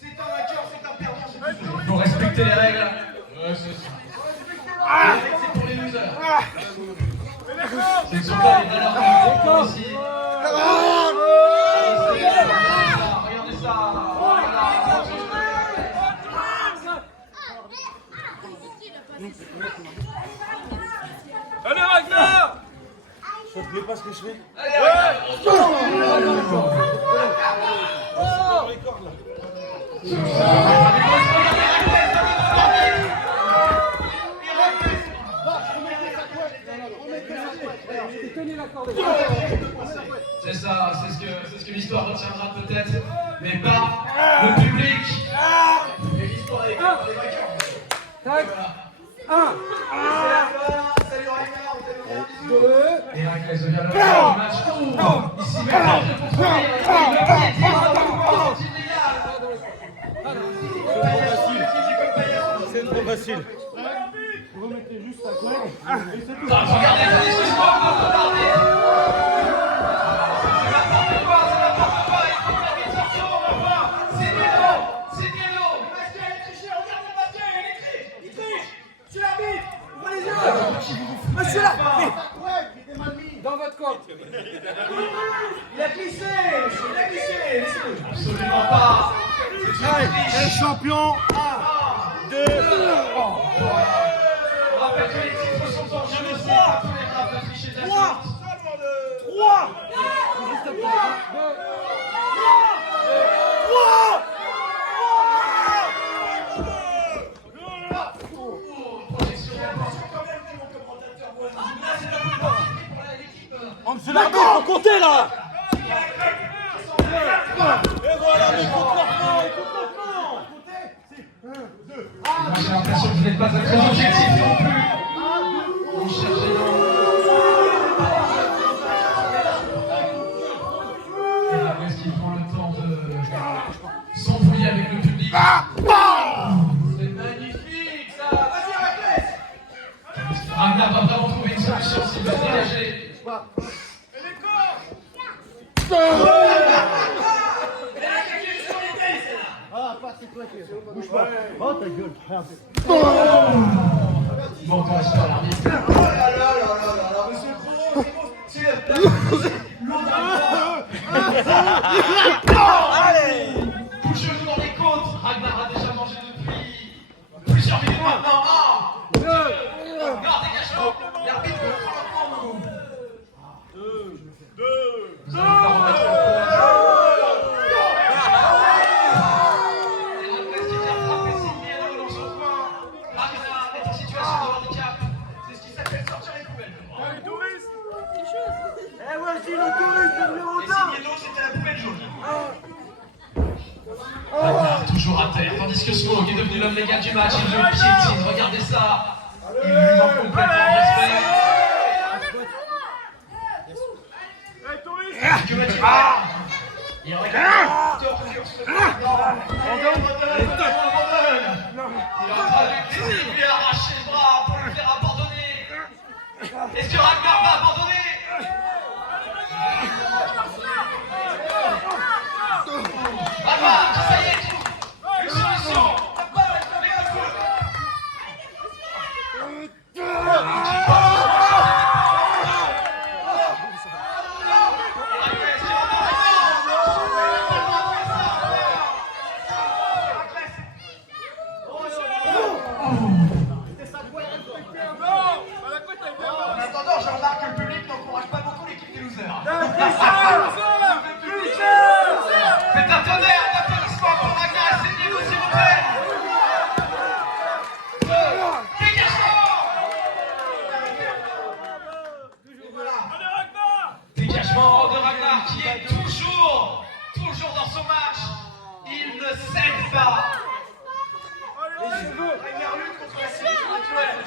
C'est un vainqueur, c'est un perdant. Il faut respecter les règles. Ouais, c'est ça. C'est pour les losers. Ce ne sont pas les valeurs qu'on veut ici. Regardez ça. Allez, Ragnar. Ça te plaît pas ce que je fais? Tenez la corde. C'est ça, c'est ce que l'histoire retiendra peut-être, mais pas le public. Et l'histoire est écrite par les vainqueurs. Tac. C'est la fin. Salut Ragnar, on t'aime bien. Bisous. Héraclès devient le meilleur du match. Oh, ici maintenant, je contrôle. Le pied tire dans le pouvoir, c'est illégal. C'est trop facile. Vous remettez juste la corde. Regardez cette discussion, regardez. C'est n'importe quoi, il faut que la vie sorte, on va voir. C'est Nielo. Bastien, il est triché, regarde le Bastien, il triche. Je suis l'arbitre. Ouvre les yeux. Monsieur là. Dans votre corde. Il a glissé, il a glissé. Laissez-le. Absolument pas. Allez, champion. On rappelle que les titres sont dangereux, c'est pas tolérable de tricher de la sorte. 3. C'est l'arbitre, faut compter là. Et voilà, mais compte leur camp, Moi j'ai l'impression que vous n'êtes pas très objectif non plus. Vous cherchez Héraclès qui prend le temps de s'embrouiller avec le public. C'est magnifique ça. Vas-y, Héraclès. Ragnar va vraiment trouver une solution s'il veut se dégager. Ah, pas c'est toi qui bouge pas. Oh ta gueule. Bon, on reste pas l'arbitre. Oh là là là là là là, monsieur Pro, c'est Allez! Coup de genou dans les côtes. Ragnar a déjà mangé depuis plusieurs minutes maintenant. 1, 2, non, dégagement. L'arbitre prend maintenant. 2. Nous allons pas remettre le Héraclès qui vient frapper Signiero dans son coin. Ragnar est en situation de handicap. C'est ce qui s'appelle sortir les poubelles, je crois. Eh ouais, c'est le touriste numéro Et 2. Signiero, c'était la poubelle jaune. Ragnar toujours à terre, tandis que Smoke est devenu l'homme légal du match. Il le piétine, regardez ça. Il lui manque complètement de respect. Que va-t-il faire? Il regarde torture ce Ragnar. Il est en train de lui arracher le bras pour lui faire abandonner. Est-ce que Ragnar va abandonner? Ragnar, ça y est, trouve une solution. En attendant, je remarque que le public n'encourage pas beaucoup l'équipe des losers. Faites un tonnerre d'applaudissements pour Ragnar et Signiero, s'il vous plaît. Dégagement de Ragnar qui est toujours dans son match. Il ne cède pas. Ragnar lutte contre la sélection naturelle.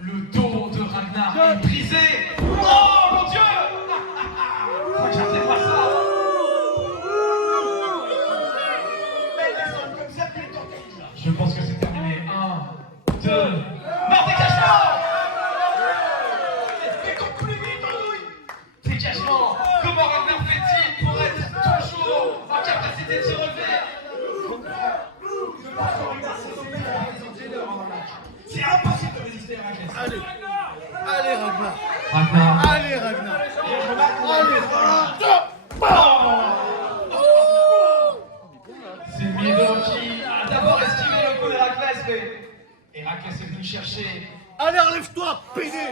Le dos de Ragnar est brisé. Oh mon Dieu! Regardez-moi ça. Je pense que c'est terminé. 1, 2. Non, dégagement! Dégagement! Comment Ragnar fait-il pour être toujours en capacité de se relever? C'est impossible de résister à Héraclès. Allez Ragnar. Ragnar. Allez Ragnar. C'est Nielo qui a d'abord esquivé le coup d'Héraclès, mais Héraclès est venu chercher. Allez, relève-toi, pédé.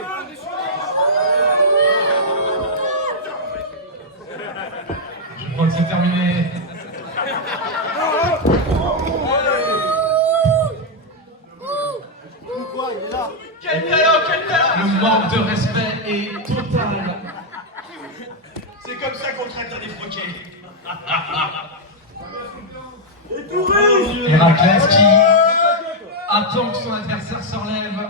que c'est terminé. Quel talent, quel talent! Le manque de respect est total. C'est comme ça qu'on traite un défroqué. Héraclès qui attend que son adversaire se relève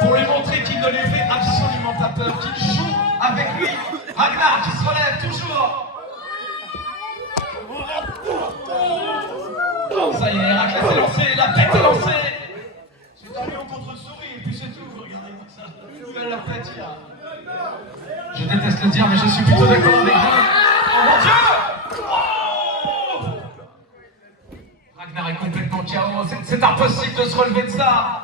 pour lui montrer qu'il ne lui fait absolument pas peur, qu'il joue avec lui. Ragnar qui se relève toujours. Ça y est, Héraclès est lancé, la bête est lancée. C'est un lion contre une souris, et puis c'est tout, regardez-moi ça. Nouvelle leur tête, il y a. Je déteste le dire, mais je suis plutôt d'accord avec vous. Oh mon Dieu! Ragnar est complètement KO, c'est impossible de se relever de ça.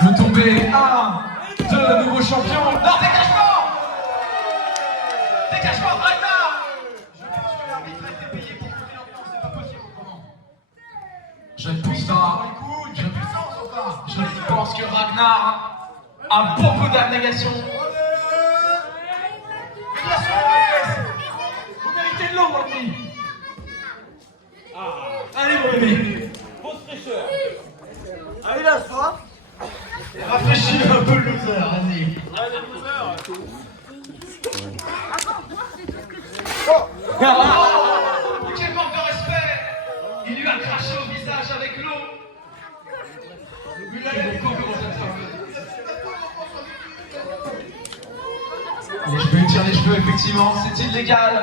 Vous tombez, 1, 2, nouveau champion. Non, dégagement! Dégagement, Ragnar! Je pense que l'arbitre a été payé pour couper l'ambiance, c'est pas possible autrement. Je ne pense pas. Quelle puissance encore! Je pense que Ragnar a beaucoup d'abnégation. Vous méritez de l'eau, mon ami! Allez, mon bébé. Ah, il a soif! Rafraîchis un peu le loser, vas-y. Quel manque de respect! Il lui a craché au visage avec l'eau. Il avait beaucoup commencé à se faire. Les cheveux, il tire les cheveux, effectivement, c'est illégal.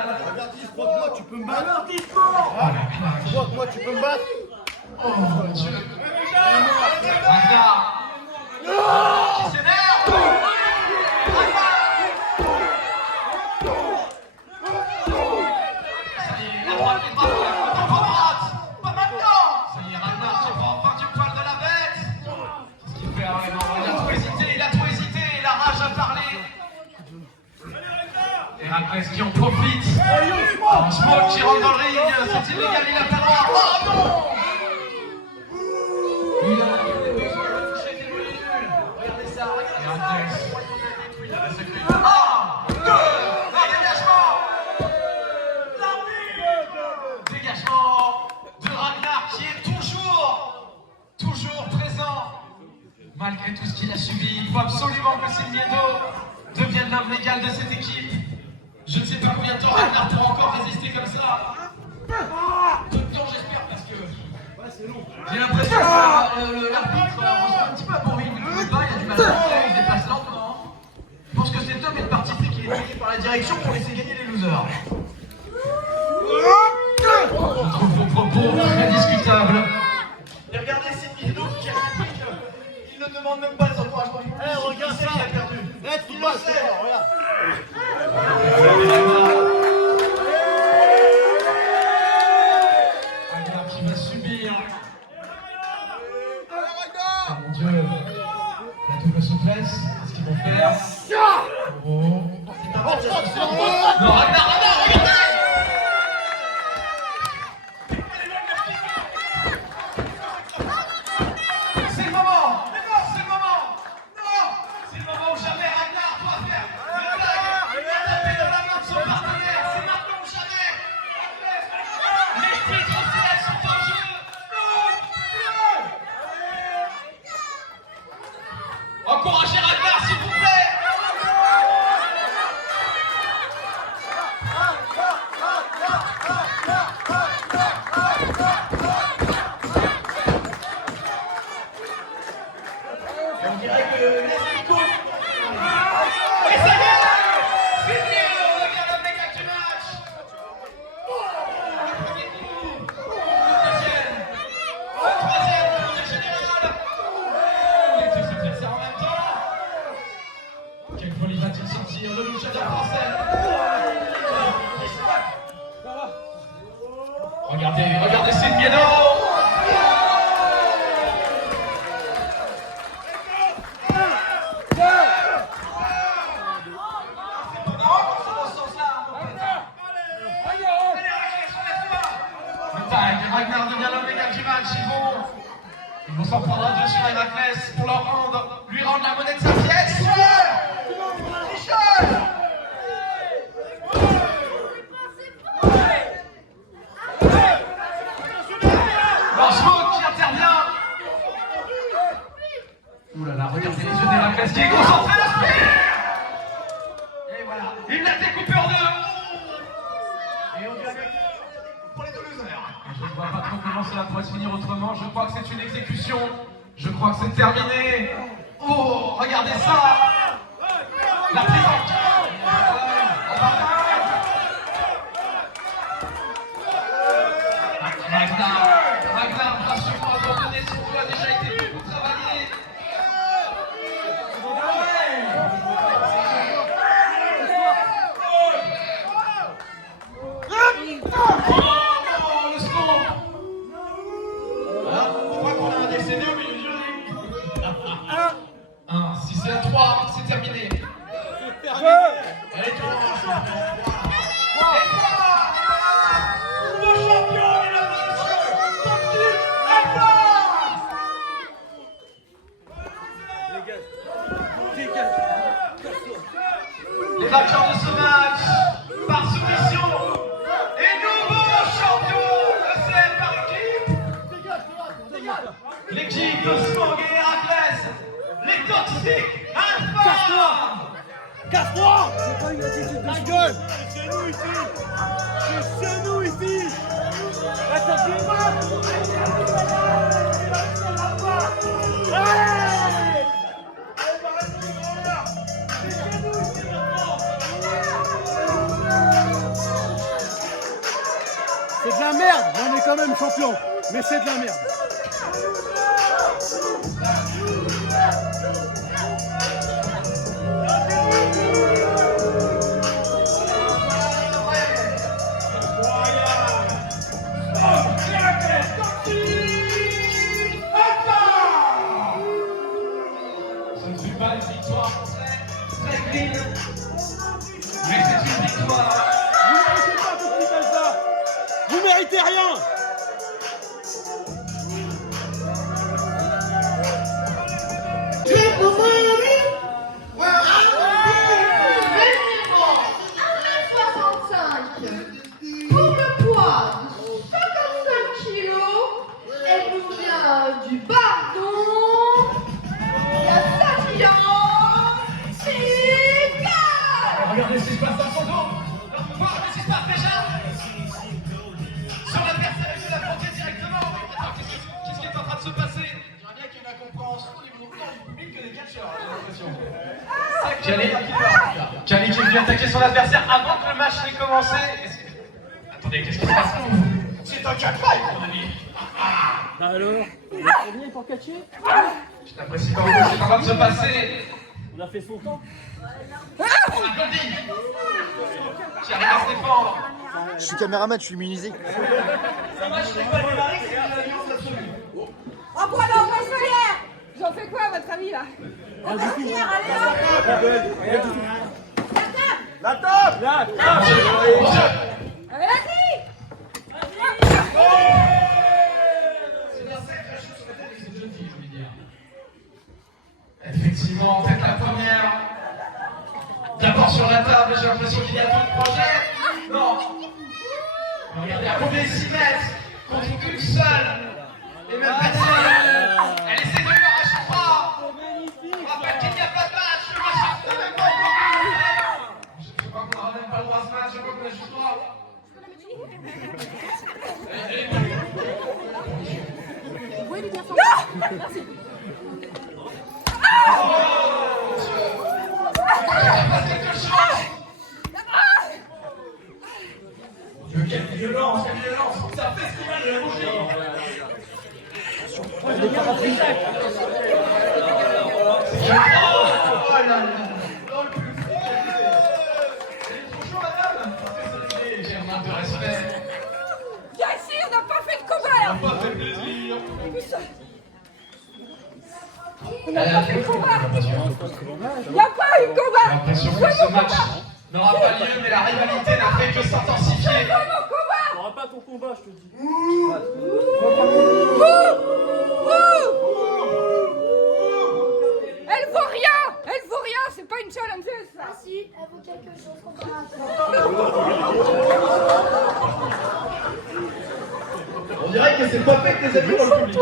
Moi, tu peux me battre. Oh la claque. Moi, tu peux me battre. Oh mon Dieu. Ragnar qui s'énerve. Ragnar. Ça y est, la droite, les bras, pas droite. Pas maintenant. Ça y est, Ragnar qui prend enfin du poil de la bête. Qu'est-ce qu'il fait, Ragnar? Il a trop hésité, la rage a parlé. Héraclès qui en profite. Smoke qui rentre dans le ring, c'est illégal, il a pas le droit. Oh non! Il a besoin de toucher des volumes. Regardez ça, regardez ça. Ah! 2! Un dégagement! Dégagement de Ragnar qui est toujours présent. Malgré tout ce qu'il a subi, il faut absolument que Silmiedo devienne l'homme légal de cette équipe. Je ne sais pas combien de temps Ragnar pourra encore résister comme ça. Peu de temps, j'espère, parce que j'ai l'impression que l'arbitre reçoit un petit peu à bourrine. Il ne pas, il a du mal à rentrer, il se déplace lentement. Je pense que cet homme est parti pris qui est payé par la direction pour laisser gagner les losers. Je trouve vos propos très discutables. Et regardez Silmiedo qui a compris qu'il ne demande même pas les encouragements du public. Regarde ça. Il a perdu. Il le sait. Regarde. Ragnar qui va subir. Oh mon Dieu. La double souplesse. Qu'est-ce qu'ils vont faire? Oh. C'est un match. Non, Ragnar, regardez! C'est le moment! C'est le moment! Non! C'est le moment où jamais Ragnar doit faire le tag et taper dans la main de son partenaire! C'est maintenant ou jamais! Les titres CL sont en jeu! Encouragez Ragnar, s'il vous plaît! On dirait que les hélicos. Et ça y est! Silmiedo devient le méga du match! Le premier coup! Le deuxième! Le troisième coup de général! Les deux adversaires en même temps! Quel folie va-t-il sortir? Le luchador français! Regardez Silmiedo! Ragnar devient l'homme légal du match. Ils vont s'en prendre un deux sur Héraclès pour lui rendre la monnaie de sa pièce. cela pourrait se finir autrement. Je crois que c'est une exécution. Je crois que c'est terminé. Oh, regardez ça. La prise en cœur. Ragnar, rassure-moi, abandonner son jeu a déjà été beaucoup travaillé. Oh, le stomp. Je crois qu'on a un décédé au milieu du jeu. 1, 6 et 3, c'est terminé. Allez, tout le monde. Le champion, mesdames et messieurs, Toxic Alpha. Les vainqueurs de ce match, par soumission, et nouveau champion de CL par équipe. L'équipe de Smog et Héraclès, les Toxic Alpha. Casse-toi! C'est pas une attitude de gueule! C'est chez nous ici! C'est chez nous ici! C'est de la merde! On est quand même champion! Mais c'est de la merde! Ce ne fut pas une victoire très clean, mais c'est une victoire. Vous méritez pas tout ce qui ça! Vous méritez rien! Pour le poids de 55 kilos, elle nous vient du Bardon. Il y a Savian, c'est Regardez ce qui se passe dans son dos. Regardez ce qui se passe déjà. Sur l'adversaire, il faut l'affronter directement. Attends, qu'est-ce qui est en train de se passer? J'aimerais bien qu'il y ait une incompréhension au niveau du public que des catcheurs, j'ai l'impression. Kali qui est venu attaquer son adversaire avant que le match n'ait commencé. Attendez, qu'est-ce qui se passe? C'est un catch-fight, mon ami. Alors, il est premier pour catcher? Je t'apprécie pas beaucoup, c'est en train de se passer. On a fait son temps. On a Goldie qui arrive à se défendre. Je suis caméraman, je suis immunisé. Ça match n'est pas démarré, c'est la violence absolue. En poids dans Montpellier. J'en fais quoi à votre avis là? On va finir, allez hop. La table! Allez, vas-y. C'est bien ça qui a sur la tête de cette jeune fille, je veux dire. Effectivement, peut-être la première. D'abord sur la table, j'ai l'impression qu'il y a d'autres projets. Non. Mais regardez à combien ils s'y mettent contre une seule. Et même personne. Elle essaie de lui arracher trois. On rappelle qu'il n'y a pas de match. Le match est même pas encore. Je crois qu'on n'aura même pas le droit à ce match. Je crois qu'on a juste droit. Quelle violence, quelle violence! C'est un festival de la bougie! Oh là là! Oh, le plus fou! Elle est trop chaud, madame! J'ai un manque de respect! Viens ici, on n'a pas fait de combat là. Ça m'a pas fait plaisir! On n'a pas fait de combat. Il n'y a pas eu de combat. J'ai l'impression que ce match n'aura pas lieu, mais la rivalité n'a fait que s'intensifier! Tu n'auras pas ton combat, je te dis. Elle vaut rien, c'est pas une challengeuse ça. Ah si, elle vaut quelque chose comparé On dirait que c'est pas fait que tes amis dans le public.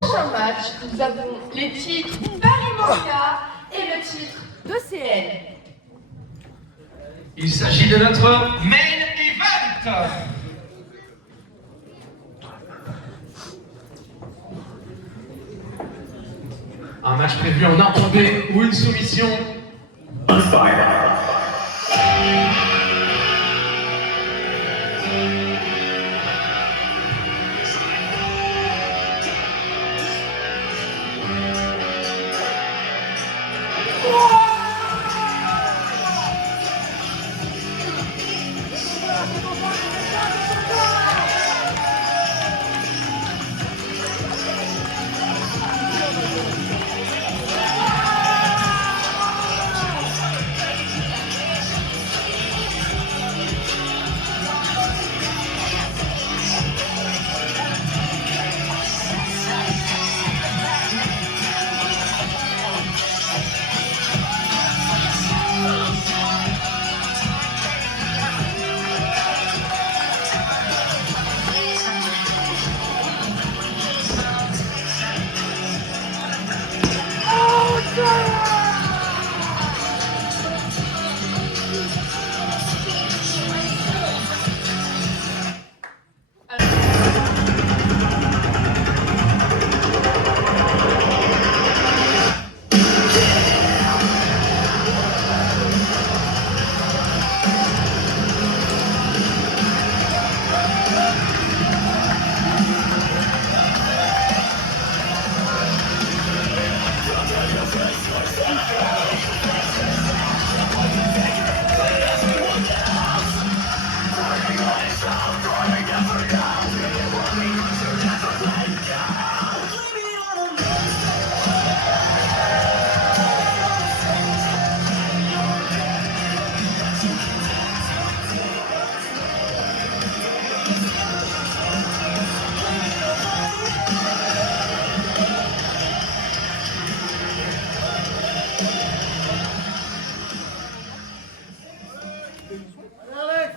Prochain match, nous avons les titres Paris-Morca et le titre de CL. Il s'agit de notre main event! Un match prévu en un tombé ou une soumission.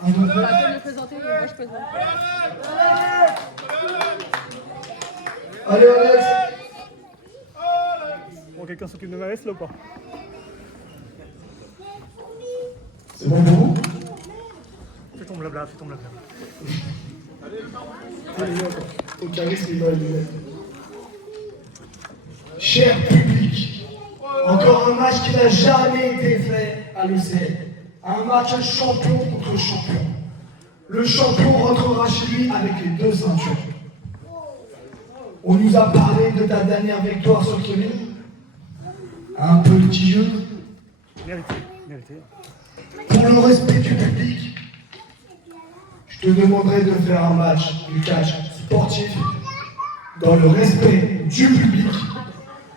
Tu peux me présenter, mais moi je présente. Allez, Alex. Bon, quelqu'un s'occupe de ma veste là ou pas? C'est bon pour vous? Fais ton blabla, fais ton blabla. Allez, d'accord. Au charisme, il va aller. Cher public, encore un match qui n'a jamais été fait à l'ECL. Un match champion contre champion. Le champion rentrera chez lui avec les 2 ceintures. On nous a parlé de ta dernière victoire sur Kevin. Un petit jeu. Mérité, mérité. Pour le respect du public, je te demanderai de faire un match du catch sportif dans le respect du public,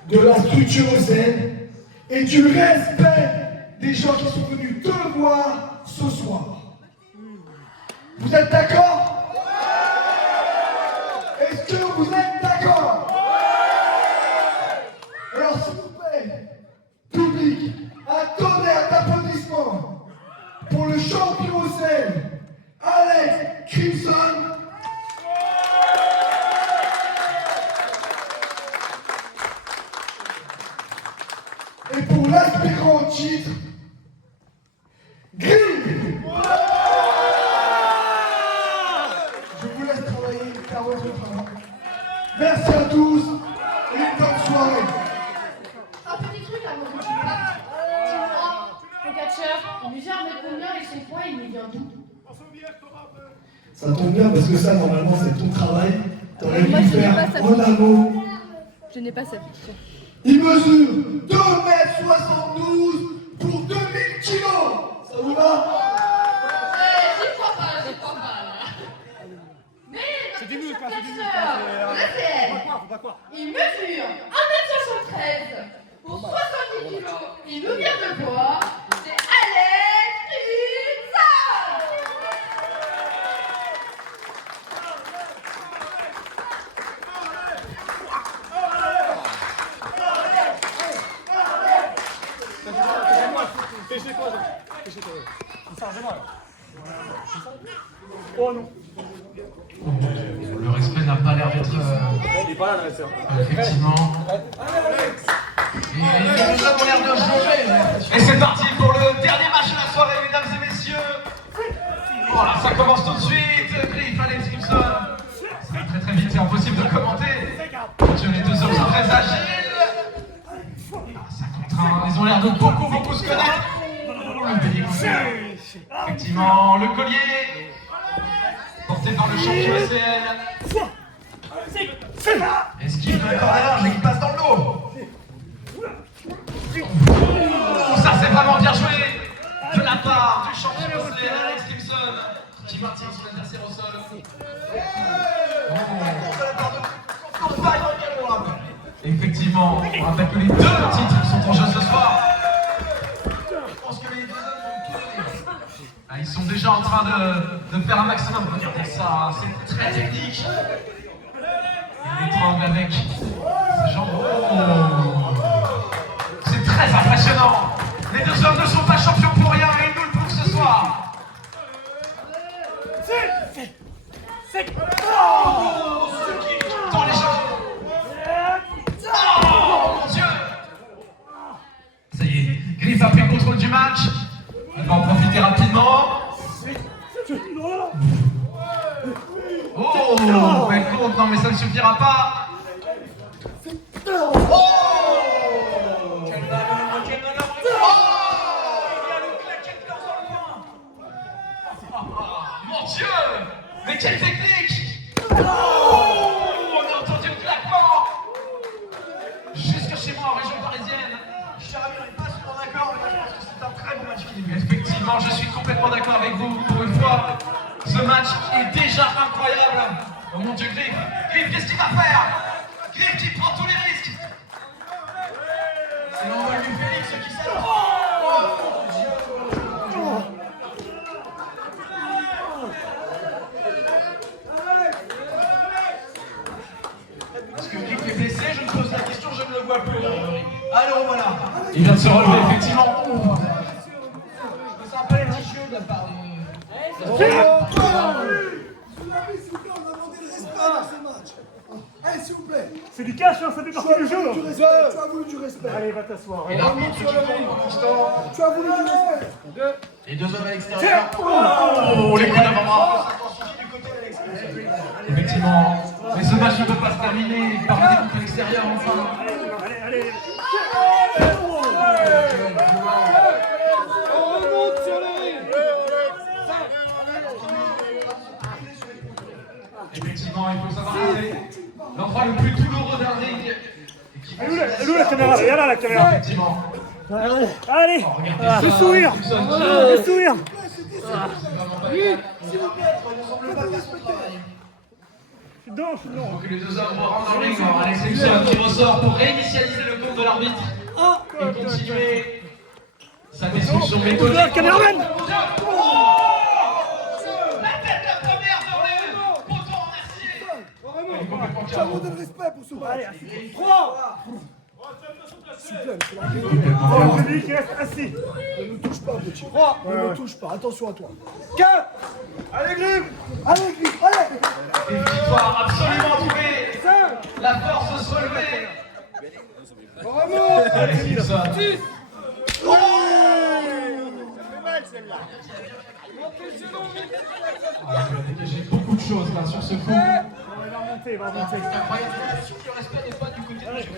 de la structure ECN et du respect des gens qui sont venus te voir ce soir. Vous êtes d'accord? Est-ce que vous êtes d'accord? Alors s'il vous plaît, public, un tonnerre d'applaudissements pour le champion ECN, Alex Crimson. Et pour l'aspirant au titre, Green. Je vous laisse travailler car votre travail. Merci à tous et une bonne soirée. Un petit truc avant que tu partes. Dis-moi, ton catcheur, il nous vient avec combien et son poids, il nous vient d'où? Ça tombe bien parce que ça, normalement, c'est ton travail. T'aurais Moi, dû je n'ai faire pas ça. en amont. Je n'ai pas sa fiche. Il mesure 2,72 m pour 2000 kilos. Ça vous va? J'y crois pas, là. Mais notre catcheur, l'ECL, il mesure 1,73 m pour 70 kg. Il nous vient de bois. C'est Alex Crimson. Oh non. Le respect n'a pas l'air d'être... Il est pas là, dresseur. Effectivement. Et nous avons l'air de jouer. Et c'est parti pour le dernier match de la soirée, mesdames et messieurs. Voilà, ça commence tout de suite. Cliff, Alex Gibson. Ça va très vite, c'est impossible de commenter. Dieu, les deux hommes sont très agiles. ils ont l'air de beaucoup se connaître. Le dégoûté. Effectivement, le collier porté par le champion SCL. Esquive de la corde à linge, mais qui passe dans le dos. Oh, ça c'est vraiment bien joué de la part du champion SCL, Alex Simpson, qui maintient son adversaire au sol. Effectivement, on rappelle que les deux titres sont en jeu ce soir. Je pense que les deux hommes ils sont déjà en train de faire un maximum. Regardez ça, c'est très technique. Il étrangle avec ses jambes. Oh. C'est très impressionnant. Les deux hommes ne sont pas champions pour rien et ils nous le prouvent ce soir. Oh, dans les jambes. Oh mon Dieu. Ça y est, Griff a pris le contrôle du match. Il va en profiter rapidement. Oh, elle compte, non mais ça ne suffira pas. Oh, quel malheur, quel malheur. Oh, il y a le claquette dans le coin. Mon Dieu, mais quelle technique. Oh, on a entendu le claquement. Jusque chez moi en région parisienne. Cher ami, on n'est pas souvent d'accord, mais là je pense que c'est un très bon match qui est. Effectivement, je suis complètement d'accord avec vous. Pour une fois, ce match est déjà incroyable. Oh mon Dieu, Griff, Griff, qu'est-ce qu'il va faire? Griff qui prend tous les risques. C'est l'envol du Félix qui s'est... Oh mon Dieu. Est-ce que Griff est blessé? Je me pose la question, je ne le vois plus. Alors voilà. Il vient de se relever, effectivement. C'est un peu litigieux de la part de... Hey, s'il vous plaît. C'est du cash, hein, ça fait partie du jeu. Tu as voulu du respect. Allez, va t'asseoir. Et l'arbitre qui compte pour l'instant. Tu as voulu du respect. Les deux hommes à l'extérieur. Oh, les coups d'avant-bras. Effectivement. Mais ce match ne peut pas se terminer par des coups à l'extérieur, enfin. Allez, allez. On remonte sur le ring. Effectivement, il faut savoir arrêter. L'endroit le plus douloureux d'un ring. Elle est où la caméra? Regarde là la caméra. Effectivement. Allez, Oh, regardez ça. le sourire. Le sourire. C'est vraiment pas bien. S'il vous plaît, ne semble pas faire ce travail. Je suis dedans, je suis dedans. Il faut que les deux hommes rentrent dans le ring. Alex Simpson qui ressort pour réinitialiser le compte de l'arbitre et continuer sa destruction méthodique. Caméraman. La tête la première dans le poteau en acier. Elle est complètement Tu as KO. beaucoup de respect pour ce match. Allez, 3. S'il vous plaît, c'est la le public il reste assis. Ne nous touche pas, petit. 3. Ne me touche pas. Attention à toi. 4. Allez, Griff. Allez, Griff, allez. Une victoire absolument trouvée. La force de se relever. Alex Simpson. J'ai beaucoup de choses là sur ce coup. Il va remonter, il va remonter. C'est incroyable. Le respect n'est pas du côté de Alex.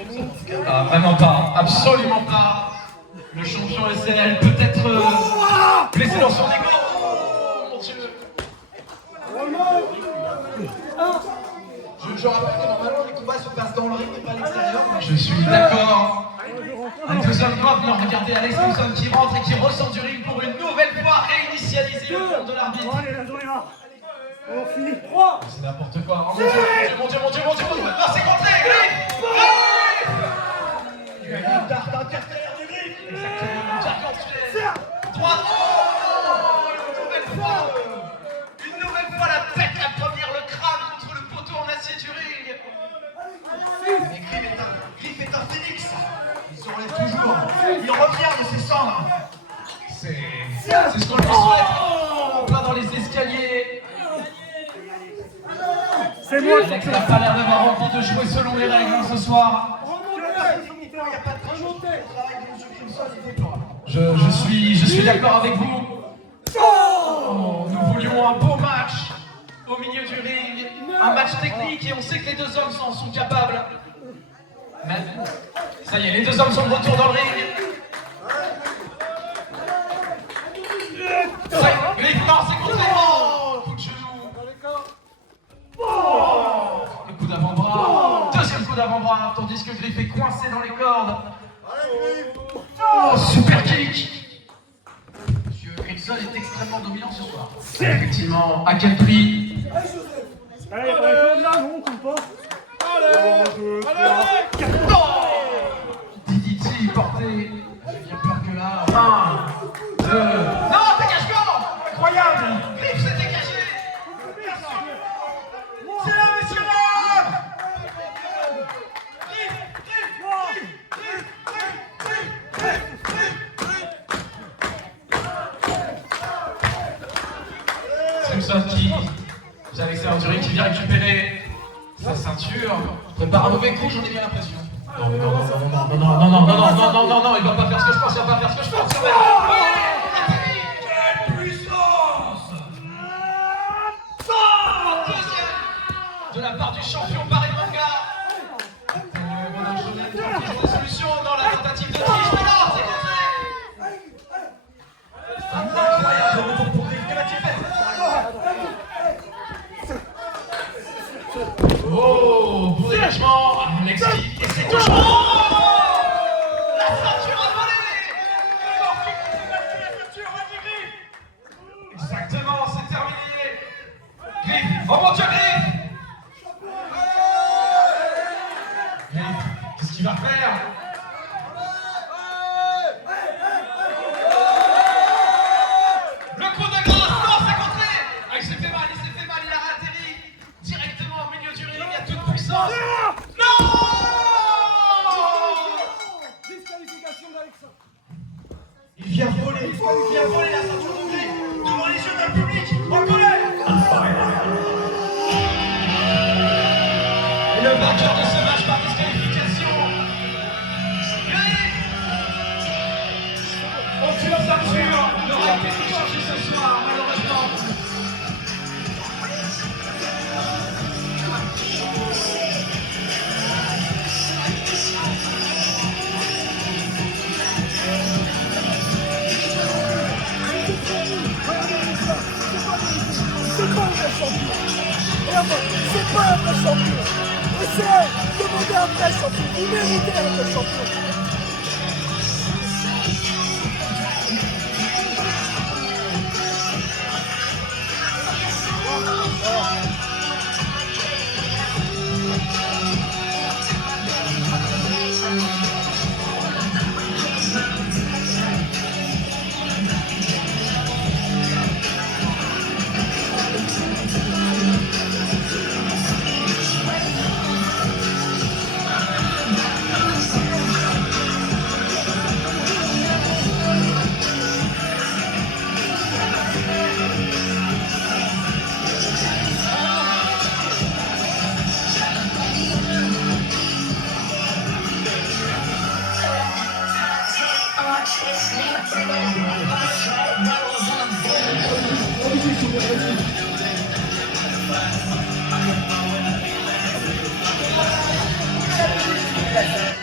Ah, vraiment pas, absolument pas. Le champion SNL peut être blessé dans son égo. Oh mon Dieu. Je rappelle que normalement les combats se passent dans le ring et pas à l'extérieur. Je suis d'accord. Les deux hommes doivent venir regarder Alex Simpson qui rentre et qui ressort du ring pour une nouvelle fois réinitialiser le compte de l'arbitre. Bon, allez, la journée là. On finit. 3. C'est n'importe quoi. Oh mon Dieu, mon Dieu, mon Dieu, mon Dieu, mon Dieu. Ah, c'est contré, Griff. Il y a une tarte interstellaire du Griff. Exactement, une tarte. Droite. Oh, une nouvelle fois la tête, la première, le crâne contre le poteau en acier du ring. Mais Griff est un phénix. Il se relève toujours. Il revient de ses cendres. C'est ce qu'on lui souhaite. En plein dans les escaliers. C'est moi. Alex n'a pas l'air d'avoir envie de jouer selon les règles ce soir. Je suis d'accord avec vous. Oh, nous voulions un beau match au milieu du ring, un match technique et on sait que les deux hommes sont capables. Mais, ça y est, les deux hommes sont de retour dans le ring. l'avant-bras, tandis que Griff est coincé dans les cordes. Oh, super kick! Monsieur Crimson est extrêmement dominant ce soir. Effectivement, à quel prix? Allez, là, non, on compte pas. Allez, DDT porté. J'ai bien peur que là. 1, 2. Non, dégage-toi! Incroyable! Griff s'est dégagé! c'est là, messieurs, là. Crimson qui. Vous avez Alexandre qui vient récupérer sa ceinture. Prépare un mauvais coup, j'en ai bien l'impression. Non, mais non, il va pas faire ce que je pense, il va pas faire ce que je pense. Quelle puissance! Deuxième de la part du champion Paris Manga. La solution dans la tentative de triche, mais non, c'est contré. Incroyable retour pour Griff, que vas-tu faire? Oh, pour dégagement, Alex qui essaie toujours. La ceinture a volé. Exactement, c'est terminé. Griff, oh mon Dieu, Griff. Griff, qu'est-ce qu'il va faire? Le coup de grâce, non, c'est contré. Ah, il s'est fait mal, il a atterri directement au milieu du ring, il y a toute puissance. Non! Disqualification d'Alexandre. Il vient voler la ceinture de Griff devant les yeux d'un public en colère. Et le vainqueur de ce match par disqualification, Griff! Aucune ceinture n'aura été échangée ce soir, malheureusement. C'est pas un vrai champion. Et enfin, c'est pas un vrai champion. Essayez, demandez un vrai champion. Vous méritez un vrai champion.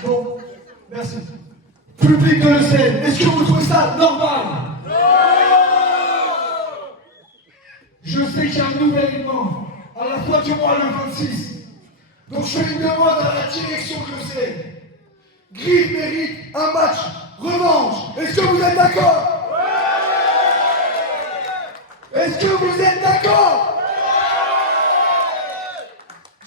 Bon, merci. Public de l'ECN, est-ce que vous trouvez ça normal? Je sais qu'il y a un nouvel élément à la fois du mois le 26. Donc je fais une demande à la direction de l'ECN. Griff mérite un match revanche. Est-ce que vous êtes d'accord? Est-ce que vous êtes d'accord?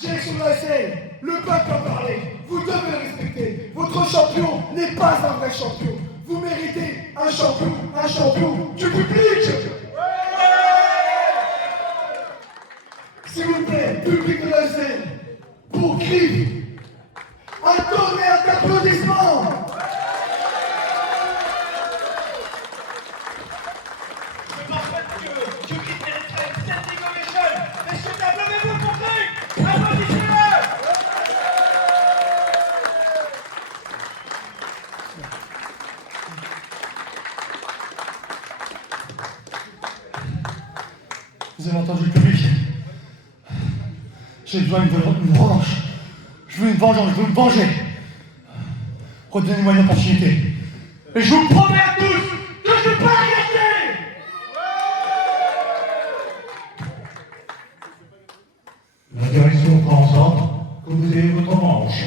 Direction de la scène, le peuple a parlé, vous devez le respecter. Votre champion n'est pas un vrai champion. Vous méritez un champion du public. S'il vous plaît, public de la scène, pour Griff, un tonnerre d'applaudissements. Je pense que Griff mériterait une standing ovation. Messieurs, applaudissez-vous pour Griff. Applaudissez-le. Vous avez entendu le public? J'ai besoin d'une revanche. Je veux une vengeance, je veux me venger. Redonnez-moi une opportunité. Et je vous promets à tous que je ne vais pas la gagner. La direction prend en sorte que vous ayez votre revanche.